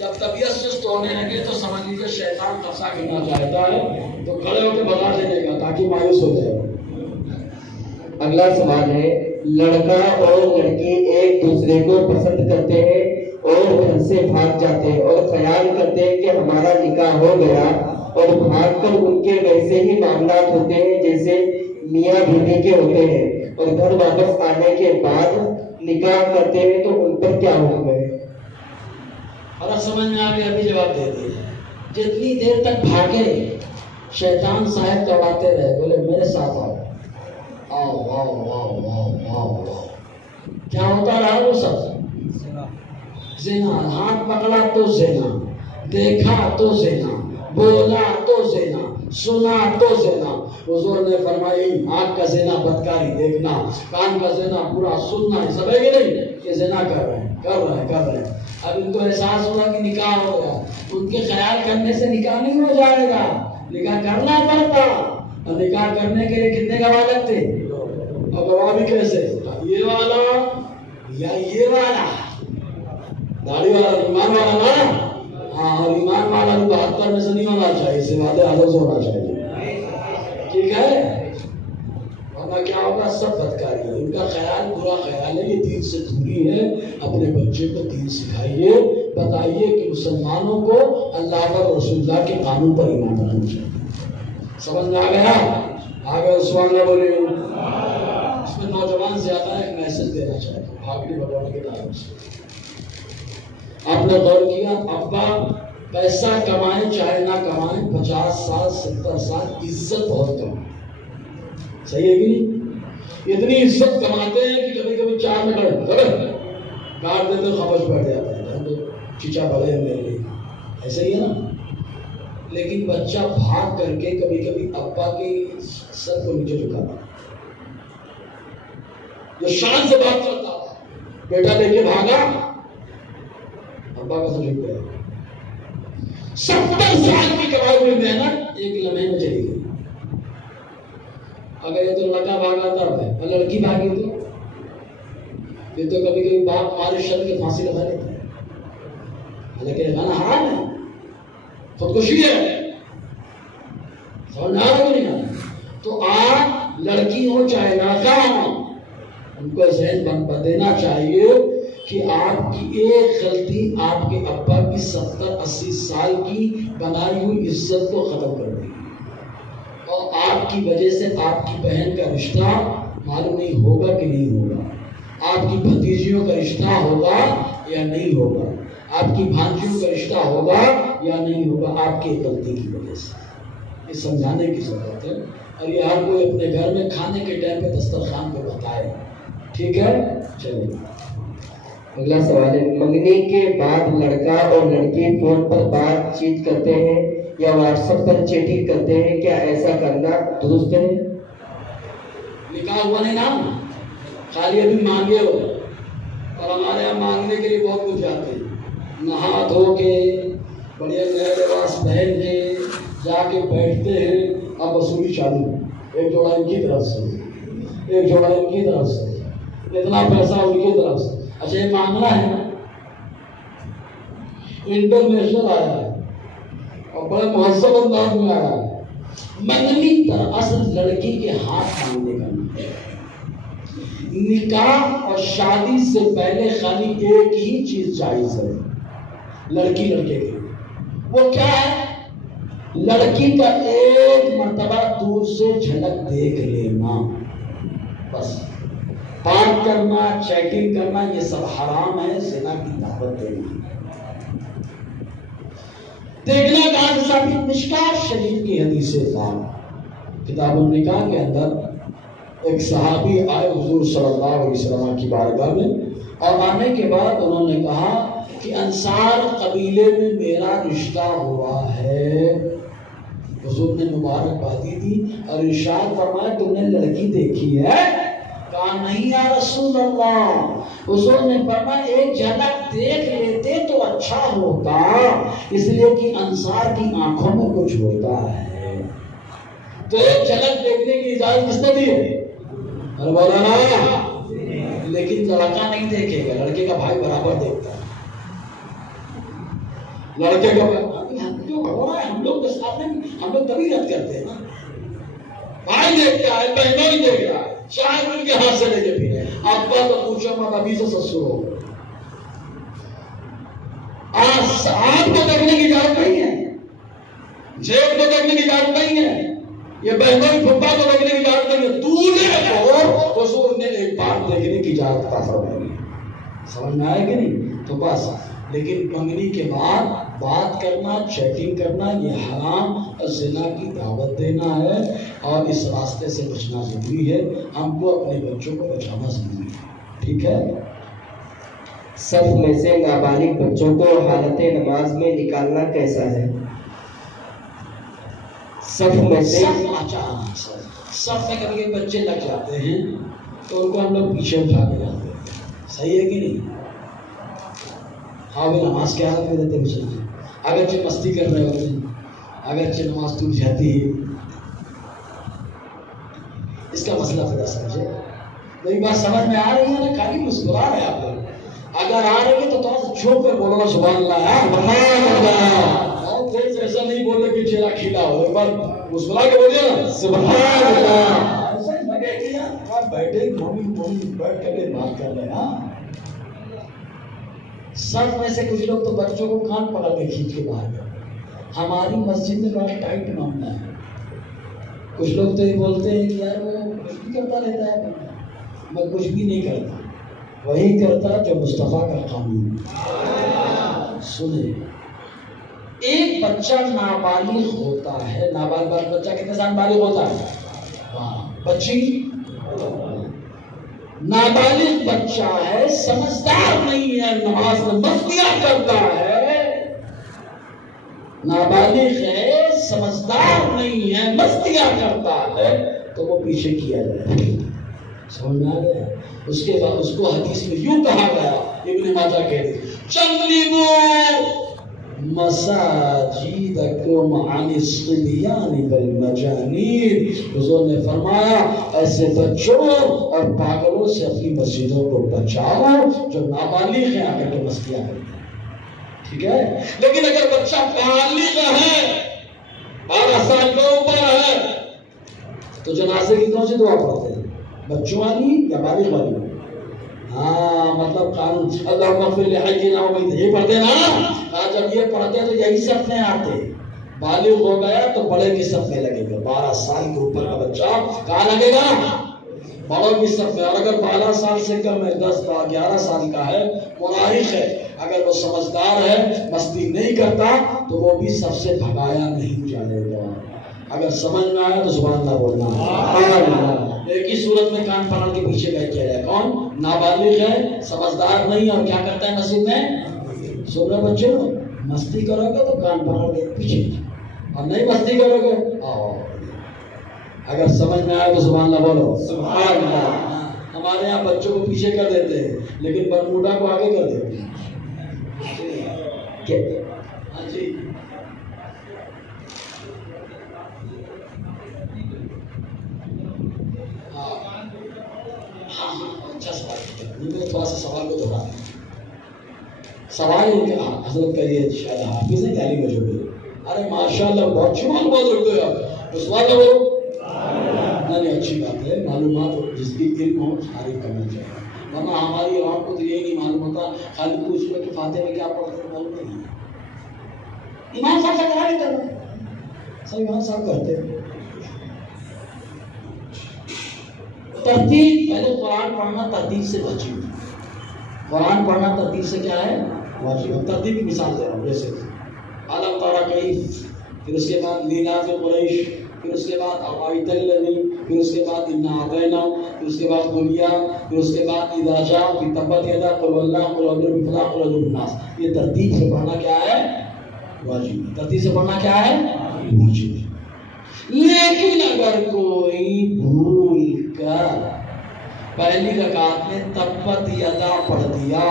جب طبیعت سست ہونے لگے تو سمجھ لیجیے شیطان قبضہ کرنا چاہتا ہے تو کھڑے ہو کے بگا دے گا تاکہ مایوس ہو جائے. اگلا سوال ہے، لڑکا اور لڑکی ایک دوسرے کو پسند کرتے ہیں اور گھر سے بھاگ جاتے ہیں اور خیال کرتے ہیں کہ ہمارا نکاح ہو گیا، اور بھاگ کر ان کے ویسے ہی معاملات ہوتے ہیں جیسے میاں بیوی کے ہوتے ہیں، اور گھر واپس آنے کے بعد نکاح کرتے ہیں تو ان پر کیا حکم ہے؟ اور سمجھ میں آ گیا، ابھی جواب دے دیا. جتنی دیر تک بھاگے شیطان صاحب دوڑاتے رہے، بولے میرے ساتھ آؤ آؤ آؤ آؤ آؤ آؤ آؤ. کیا ہوتا رہا وہ سب؟ زنا. ہاتھ پکڑا تو زنا، دیکھا تو زنا، بولا تو زنا، سنا تو زنا. حضور نے فرمائی آنکھ کا زنا بدکاری دیکھنا، کان کا زنا برا سننا، یہ سب ہے کہ نہیں؟ یہ زنا کر رہے ہیں کر رہے ہیں کر رہے ہیں. اب ان کو احساس ہوا کہ نکاح ہو گیا. ان کے خیال کرنے سے نکاح نہیں ہو جائے گا، نکاح کرنا پڑتا. اور نکاح کرنے کے لیے کتنے گواہ لگتے؟ اور گواہ بھی کیسے؟ یہ والا یا یہ والا، داڑھی والا ایمان والا نا. ہاں، اور ایمان والا بھی 72 میں سے نہیں ہونا چاہیے، سے وعدے عدل سے ہونا چاہیے. ٹھیک ہے؟ ورنہ کیا ہوگا؟ سب بدکاری ہے. ان کا خیال برا خیال ہے، یہ دین سے دوری ہے. اپنے بچے کو دین سکھائیے، بتائیے کہ مسلمانوں کو اللہ اور رسول اللہ کے قانون پر ایمان رکھنا چاہیے. سمجھ میں آ گیا؟ آگے سبحان اللہ بولے. اس میں نوجوان زیادہ ایک میسج دینا چاہتے ہیں بھاگنے بگوڑنے کے تعلق سے. آپ نے غور کیا، ابا پیسہ کمائیں چاہے نہ کمائیں، 50 سال 70 سال عزت بہت کم. صحیح ہے کہ نہیں؟ اتنی عزت کماتے ہیں کہ کبھی کبھی 4 میں کاٹ دیتے خبر بیٹھ جاتا ہے، چچا بڑے ہیں میرے لیے. ایسے ہی ہے نا. لیکن بچہ بھاگ کر کے کبھی کبھی ابا کے سر کو نیچے جھکاتا، جو شان سے بات کرتا بیٹا لے کے بھاگا، ابا کا سر جھک گیا. 70 سال کی کمائی ہوئی محنت ایک لمحے میں چلی گئی. اگر یہ تو لڑکا بھاگا تھا اور لڑکی بھاگی تو یہ تو کبھی کبھی باپ ہمارے شر کے پھانسی لگا لیتا ہے. حالانکہ یہ گانا حرام ہے، خودکشی ہے. سمجھ آ رہا نہیں آ؟ تو آپ لڑکی ہو چاہے لڑکا ہو، ان کو ذہن بن دینا چاہیے کہ آپ کی ایک غلطی آپ کے ابا کی 70-80 سال کی بنائی ہوئی عزت کو ختم کر دے گی. اور آپ کی وجہ سے آپ کی بہن کا رشتہ معلوم نہیں ہوگا کہ نہیں ہوگا، آپ کی بھتیجیوں کا رشتہ ہوگا یا نہیں ہوگا، آپ کی بھانجیوں کا رشتہ ہوگا یا نہیں ہوگا، آپ کی غلطی کی وجہ سے. یہ سمجھانے کی ضرورت ہے، اور یہ ہر کوئی اپنے گھر میں کھانے کے ٹائم پہ دسترخوان پہ بتائے. ٹھیک ہے؟ چلیے. اگلا سوال ہے، منگنی کے بعد لڑکا اور لڑکی فون پر بات چیت کرتے ہیں یا واٹس ایپ پر چیٹنگ کرتے ہیں، کیا ایسا کرنا درست ہے؟ نکاح ہوا نہیں نا، خالی ابھی مانگے ہو. اور ہمارے یہاں مانگنے کے لیے بہت کچھ آتے ہیں. نہا دھو کے بڑھیا نیا لباس پہن کے جا کے بیٹھتے ہیں، اب وصولی چالو. ایک جوڑا ان کی طرف سے، ایک جوڑا ان کی طرف سے، اتنا پیسہ ان کی طرف سے. اچھا یہ مانگنا ہے، انٹرنیشنل آیا ہے اور بڑے مہذب انداز میں آیا ہے. منگنی دراصل لڑکی کے ہاتھ مانگنے کا نام ہے. نکاح اور شادی سے پہلے خالی ایک ہی چیز جائز ہے لڑکی لڑکے کے، وہ کیا ہے؟ لڑکی کا ایک مرتبہ دور سے جھلک دیکھ لینا بس. بات کرنا، چیٹنگ کرنا یہ سب حرام ہے. زنا کی دعوت دینا. دیکھنا کہاں سے ثابت؟ مشکات شریف کی حدیث پاک کتاب النکاح کے اندر ایک صحابی آئے حضور صلی اللہ علیہ وسلم کی بارگاہ میں، اور آنے کے بعد انہوں نے کہا کہ انصار قبیلے میں میرا رشتہ ہوا ہے. حضور نے مبارکبادی دی اور ارشاد فرمایا تم نے لڑکی دیکھی ہے؟ کہا نہیں یا رسول اللہ. حضور نے فرمایا ایک جھلک دیکھ لیتے تو اچھا ہوتا، اس لیے کہ انصار کی آنکھوں میں کچھ ہوتا ہے. تو ایک جھلک دیکھنے کی اجازت کس نے دی ہے؟ لیکن لڑکا نہیں دیکھے گا، لڑکے کا بھائی برابر دیکھتا ہے. لڑکے کا جو ہو رہا ہے ہم لوگ کے ساتھ ہم لوگ تبھی رد کرتے ہیں نا. بھائی دیکھتا ہے بہنوں ہی دیکھ رہا ہے شاید ان کے ہاتھ سے لے کے پھرے. ابا تو پوچھو مت ابھی سے سسر ہو. آپ کو دیکھنے کی اجازت نہیں ہے, جیب کو دیکھنے کی اجازت نہیں ہے, یہ بہنوں کی پھپھا کو دیکھنے کی اجازت نہیں ہے. دولہے کو حضور نے ایک بار دیکھنے کی اجازت عطا فرمائی. سمجھ میں آئے گی نہیں تو بس. لیکن منگنی کے بعد بات کرنا, چیٹنگ کرنا یہ حرام اور زنا کی دعوت دینا ہے, اور اس راستے سے بچنا ضروری ہے. ہم کو اپنے بچوں کو بچانا ضروری ہے. ٹھیک ہے. صف میں سے نابالغ بچوں کو حالت نماز میں نکالنا کیسا ہے؟ صف میں سے صف میں کبھی کبھی بچے لگ جاتے ہیں تو ان کو ہم لوگ پیچھے اٹھا کے جاتے ہیں. صحیح ہے کہ نہیں؟ ہاں وہ نماز کے حالت میں رہتے ہیں, اگرچہ مستی کر رہے ہوتے ہیں, اگرچہ نماز ٹوٹ جاتی ہے. اس کا مسئلہ پھر سمجھے. میری بات سمجھ میں آ رہی ہے نا؟ خالی مسکرا رہے آپ لوگ. اگر آ رہی ہے تو تھوڑا سا چھوڑ کر بولو سبحان اللہ. سبحان اللہ. اور تیز ایسا نہیں بولے کہ چہرہ کھلا ہو, ایک بار مسکرا کے بولیے نا سبحان اللہ. ایسا ہی لگے کہ یار بیٹھے بیٹھ کر کے بات کر رہے ہیں. ہاں سب میں سے کچھ لوگ تو بچوں کو کان پکڑ کے کھینچ کے باہر کرتے ہیں. ہماری مسجد میں بڑا ٹائٹ معاملہ ہے. کچھ لوگ تو یہ بولتے ہیں کہ یار وہ کچھ بھی کرتا رہتا ہے. میں کچھ بھی نہیں کرتا, وہی کرتا جو مصطفیٰ کا قانون. سنیں, ایک بچہ نابالغ ہوتا ہے. نابالغ بچہ کتنے سال بالغ ہوتا ہے؟ بچی نابالغ بچہ ہے, سمجھدار نہیں ہے, نماز میں مستیاں کرتا ہے. نابالغ ہے, سمجھدار نہیں ہے, مستیاں کرتا ہے, تو وہ پیچھے کیا جائے. سمجھ میں آ گیا؟ اس کے بعد اس کو حدیث میں یوں کہا گیا, ابن ماجہ کے چنگلیبو مساجدکم عن الصبیان والمجانین. حضور نے فرمایا ایسے بچوں اور پاگلوں سے اپنی مسجدوں کو بچاؤ جو نابالغ ہیں آ کر کے مستیاں کرتے ہیں. ٹھیک ہے. لیکن اگر بچہ بالغ ہے, 12 سال کے اوپر ہے, تو جنازے کی کون سی دعا پڑھتے ہیں؟ بچوں والی یا بالغ والی؟ ہاں مطلب قانون اللہم اغفر لحینا ومیتنا یہ پڑھتے نا. جب یہ پڑھتے تو یہی صف میں آتے. بالغ ہو گیا تو بڑے کی صف میں لگے گا. 12 سال کے اوپر کا بچہ کہاں لگے گا؟ بڑوں کی صف میں. اور اگر 12 سال سے کم ہے, 10 11 سال کا ہے, مراہق ہے, اگر وہ سمجھدار ہے, مستی نہیں کرتا, تو وہ بھی سب سے بھگایا نہیں جائے گا. اگر سمجھ میں آیا تو سبحان اللہ بولنا. ایک ہی صورت میں کان پکڑ کے پیچھے بیٹھ کیا جائے. کون نابالغ ہے, سمجھدار نہیں, اور کیا کرتا ہے مسجد میں؟ سن رہے بچوں, مستی کرو گے تو کان پکڑ کے پیچھے, اور نہیں مستی کرو گے آؤ. اگر سمجھ میں آئے تو سبحان اللہ بولو. سبحان اللہ. ہمارے یہاں بچوں کو پیچھے کر دیتے ہیں, لیکن برموڈا کو آگے کر دیتے ہیں. ہاں جی, اچھا سوال. تھوڑا سا سوال کو دوہرا. سوال ان کا حضرت کا یہ شاید حافظ ہے علی مجھوبی. ارے ماشاءاللہ بہت اچھی معلومات رکھتے ہو آپ. سوال بولو. نہیں اچھی بات ہے, معلومات جس کی علم ہو تعریف کرنا چاہیے. ورنہ ہماری عوام کو تو یہی نہیں معلوم ہوتا. خالی پوچھ لو کہ فاتحہ میں کیا پڑھتے ہیں معلوم نہیں. امام صاحب سے کرا نہیں کرنا, سب امام صاحب کرتے ہیں. ترتیب, پہلے قرآن پڑھنا ترتیب سے واجب. قرآن پڑھنا ترتیب سے کیا ہے؟ واجب. ترتیب کی مثال دے رہا ہوں. جیسے علم ترى کیف, پھر اس کے بعد لیلاف قریش, پھر اس کے بعد اوائت الذی, پھر اس کے بعد انا اعطینا, پھر اس کے بعد قلیہ, پھر اس کے بعد اذا جاء, پھر تبت یدا, قل واللہ, قل اعوذ برب الفلق, قل اعوذ برب الناس. یہ ترتیب سے پڑھنا کیا ہے؟ واجب. ترتیب سے پڑھنا کیا ہے؟ واجب. لیکن اگر کوئی بھول کر پہلی رکعت میں تبت یدا پڑھ دیا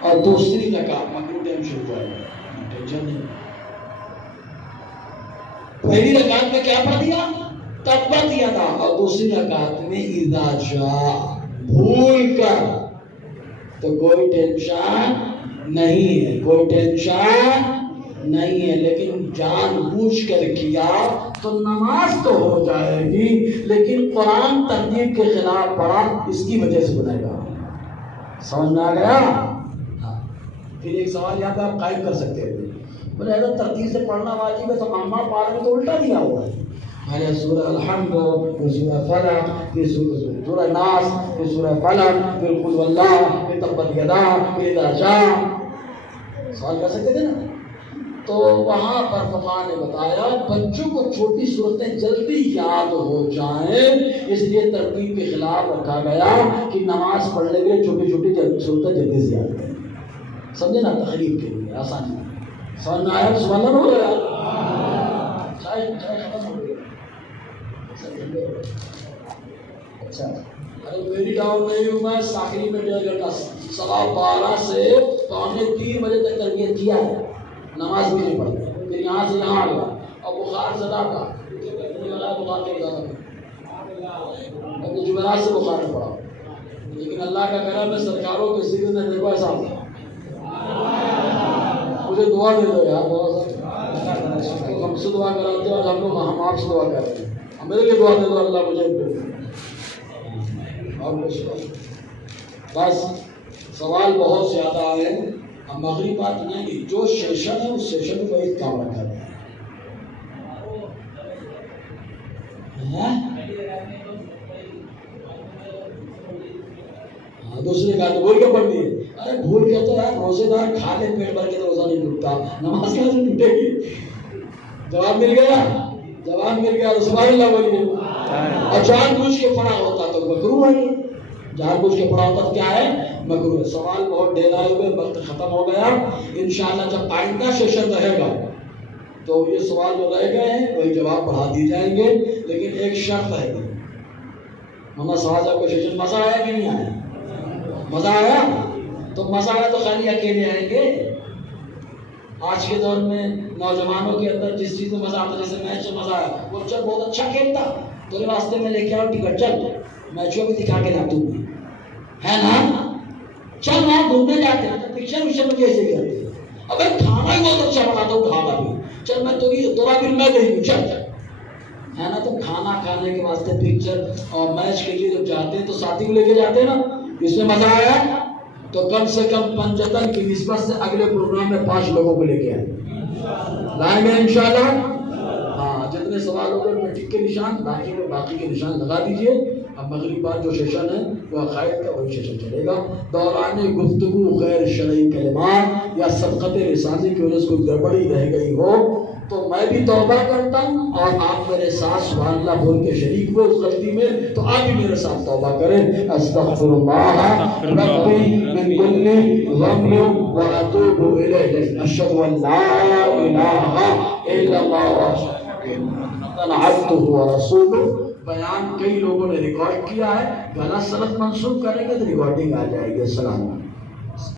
اور دوسری رکعت مکروہ ٹائم شروع ہو گیا, ٹینشن نہیں. پہلی رکعت میں کیا پڑھ دیا؟ تبت یدا, اور دوسری رکعت میں اذا جاء, بھول کر, تو کوئی ٹینشن نہیں ہے, کوئی ٹینشن نہیں ہے، لیکن جان بوجھ کر کیا تو نماز تو ہو جائے گی، لیکن قرآن ترتیب کے خلاف پڑھا اس کی وجہ سے گنہگار گا۔ سمجھ میں آ گیا؟ ہاں۔ پھر ایک سوال یہاں پہ آپ قائم کر سکتے ہیں، بولے اگر ترتیب سے پڑھنا واجب ہے تو ماما پارے میں تو الٹا دیا ہوا ہے، پہلے سورہ الحمد، پھر سورہ فلق، پھر سورہ ناس، پھر سورہ فلق، پھر قل واللہ، پھر تبت یدا، پھر اذا جاء۔ سوال کر سکتے تھے نا؟ تو وہاں پر فقہ نے بتایا بچوں کو چھوٹی صورتیں جلدی یاد ہو جائیں، اس لیے ترتیب کے خلاف رکھا گیا کہ نماز پڑھنے کے لیے چھوٹی چھوٹی صورتیں جلدی سے یاد کریں۔ سمجھے نا؟ تقریب کے لیے آسانی۔ سمجھ میں آیا؟ سوال ہو گیا؟ چائے ختم ہو گئی؟ اچھا، ارے میری ڈاؤن نہیں ہوں میں، ساکری میں 1.5 گھنٹہ 12:15 سے 2:45 بجے تک تربیت کیا ہے، نماز بھی نہیں پڑھتے، پھر یہاں سے یہاں آ گیا اور بخار زدہ کا بخار نہیں زیادہ، اپنے جمعرات سے بخار نہیں پڑا، لیکن اللہ کا کرم ہے سرکاروں کے ذکر نے دیکھو ایسا ہوتا۔ مجھے دعا دے دو یار، بہت ہم سے دعا کراتے ہیں اور ہم آپ سے دعا کرتے ہیں، میرے لیے دعا دے دو اللہ مجھے اور بس۔ سوال بہت زیادہ آئے، ہم مغرب بات نہیں، جو سیشن ہے اس سیشن کو ایک کام رکھا جائے۔ دوسرے کا تو بھول کے پڑھ لیے، ارے بھول کے تو یار روزے دار کھا کے پیٹ بھر کے تو روزہ نہیں ٹوٹتا، نماز کہاں سے ٹوٹے گی؟ جواب مل گیا؟ جواب مل گیا تو سبحان اللہ بولیے۔ اور جان بوجھ کے پڑھا ہوتا تو مکروہ ہے، جان بوجھ کے پڑھا ہوتا تو کیا ہے؟ مکروہ ہے۔ سوال بہت ڈھیر آئے ہوئے، وقت ختم ہو گیا، انشاءاللہ جب آئندہ سیشن رہے گا تو یہ سوال جو رہ گئے ہیں وہی جواب پڑھا دیے جائیں گے، لیکن ایک شرط ہے گی۔ محمد صاحب کو سیشن مزہ آیا کہ نہیں آیا؟ مزہ آیا؟ تو مزہ آیا تو خالی اکیلے آئیں گے؟ آج کے دور میں نوجوانوں کے اندر جس چیز میں مزہ آتا، جیسے میچ میں مزہ آیا، وہ چل بہت اچھا کھیلتا، تیرے واسطے میں لے کے آؤ ٹکٹ، چل میچوں میں دکھا کے لا دوں ہے نا، چل وہاں گھومنے جاتے ہیں تو پکچر وکچر میں کیسے کرتے ہیں، اگر کھانا ہی بہت اچھا بناتا ہوں کھانا بھی، چل میں تیرا بھی میں نہیں ہوں، چل ہے نا۔ تو کھانا کھانے کے واسطے پکچر اور میچ کے لیے جب جاتے ہیں تو ساتھی کو لے کے جاتے ہیں نا، اس میں مزہ آیا تو کم سے کم 75 کی نسبت سے اگلے پروگرام میں 5 لوگوں کو لے کے آئیں، لائیں گے انشاءاللہ۔ ہاں، جتنے سوال ہو گئے ٹک کے نشان، باقی کے نشان لگا دیجئے۔ اب مغرب بعد جو سیشن ہے وہ عقائد کا وہی سیشن چلے گا۔ دوران گفتگو غیر شرعی کلمات یا سبقت لسانی کی وجہ سے کوئی گڑبڑی رہ گئی ہو تو میں بھی توبہ کرتا ہوں اور آپ میرے ساتھ سبحان اللہ بول کے شریک ہوئے اس غلطی میں، تو آپ بھی میرے ساتھ توبہ کریں۔ استغفر اللہ ربی من کل ذنب واتوب الیہ، اشہد ان لا الہ الا اللہ واشہد ان محمدا عبدہ ورسولہ۔ بیان کئی لوگوں نے ریکارڈ کیا ہے، غلط سند منسوخ کریں گے تو ریکارڈنگ آ جائے گی۔ السلام علیکم۔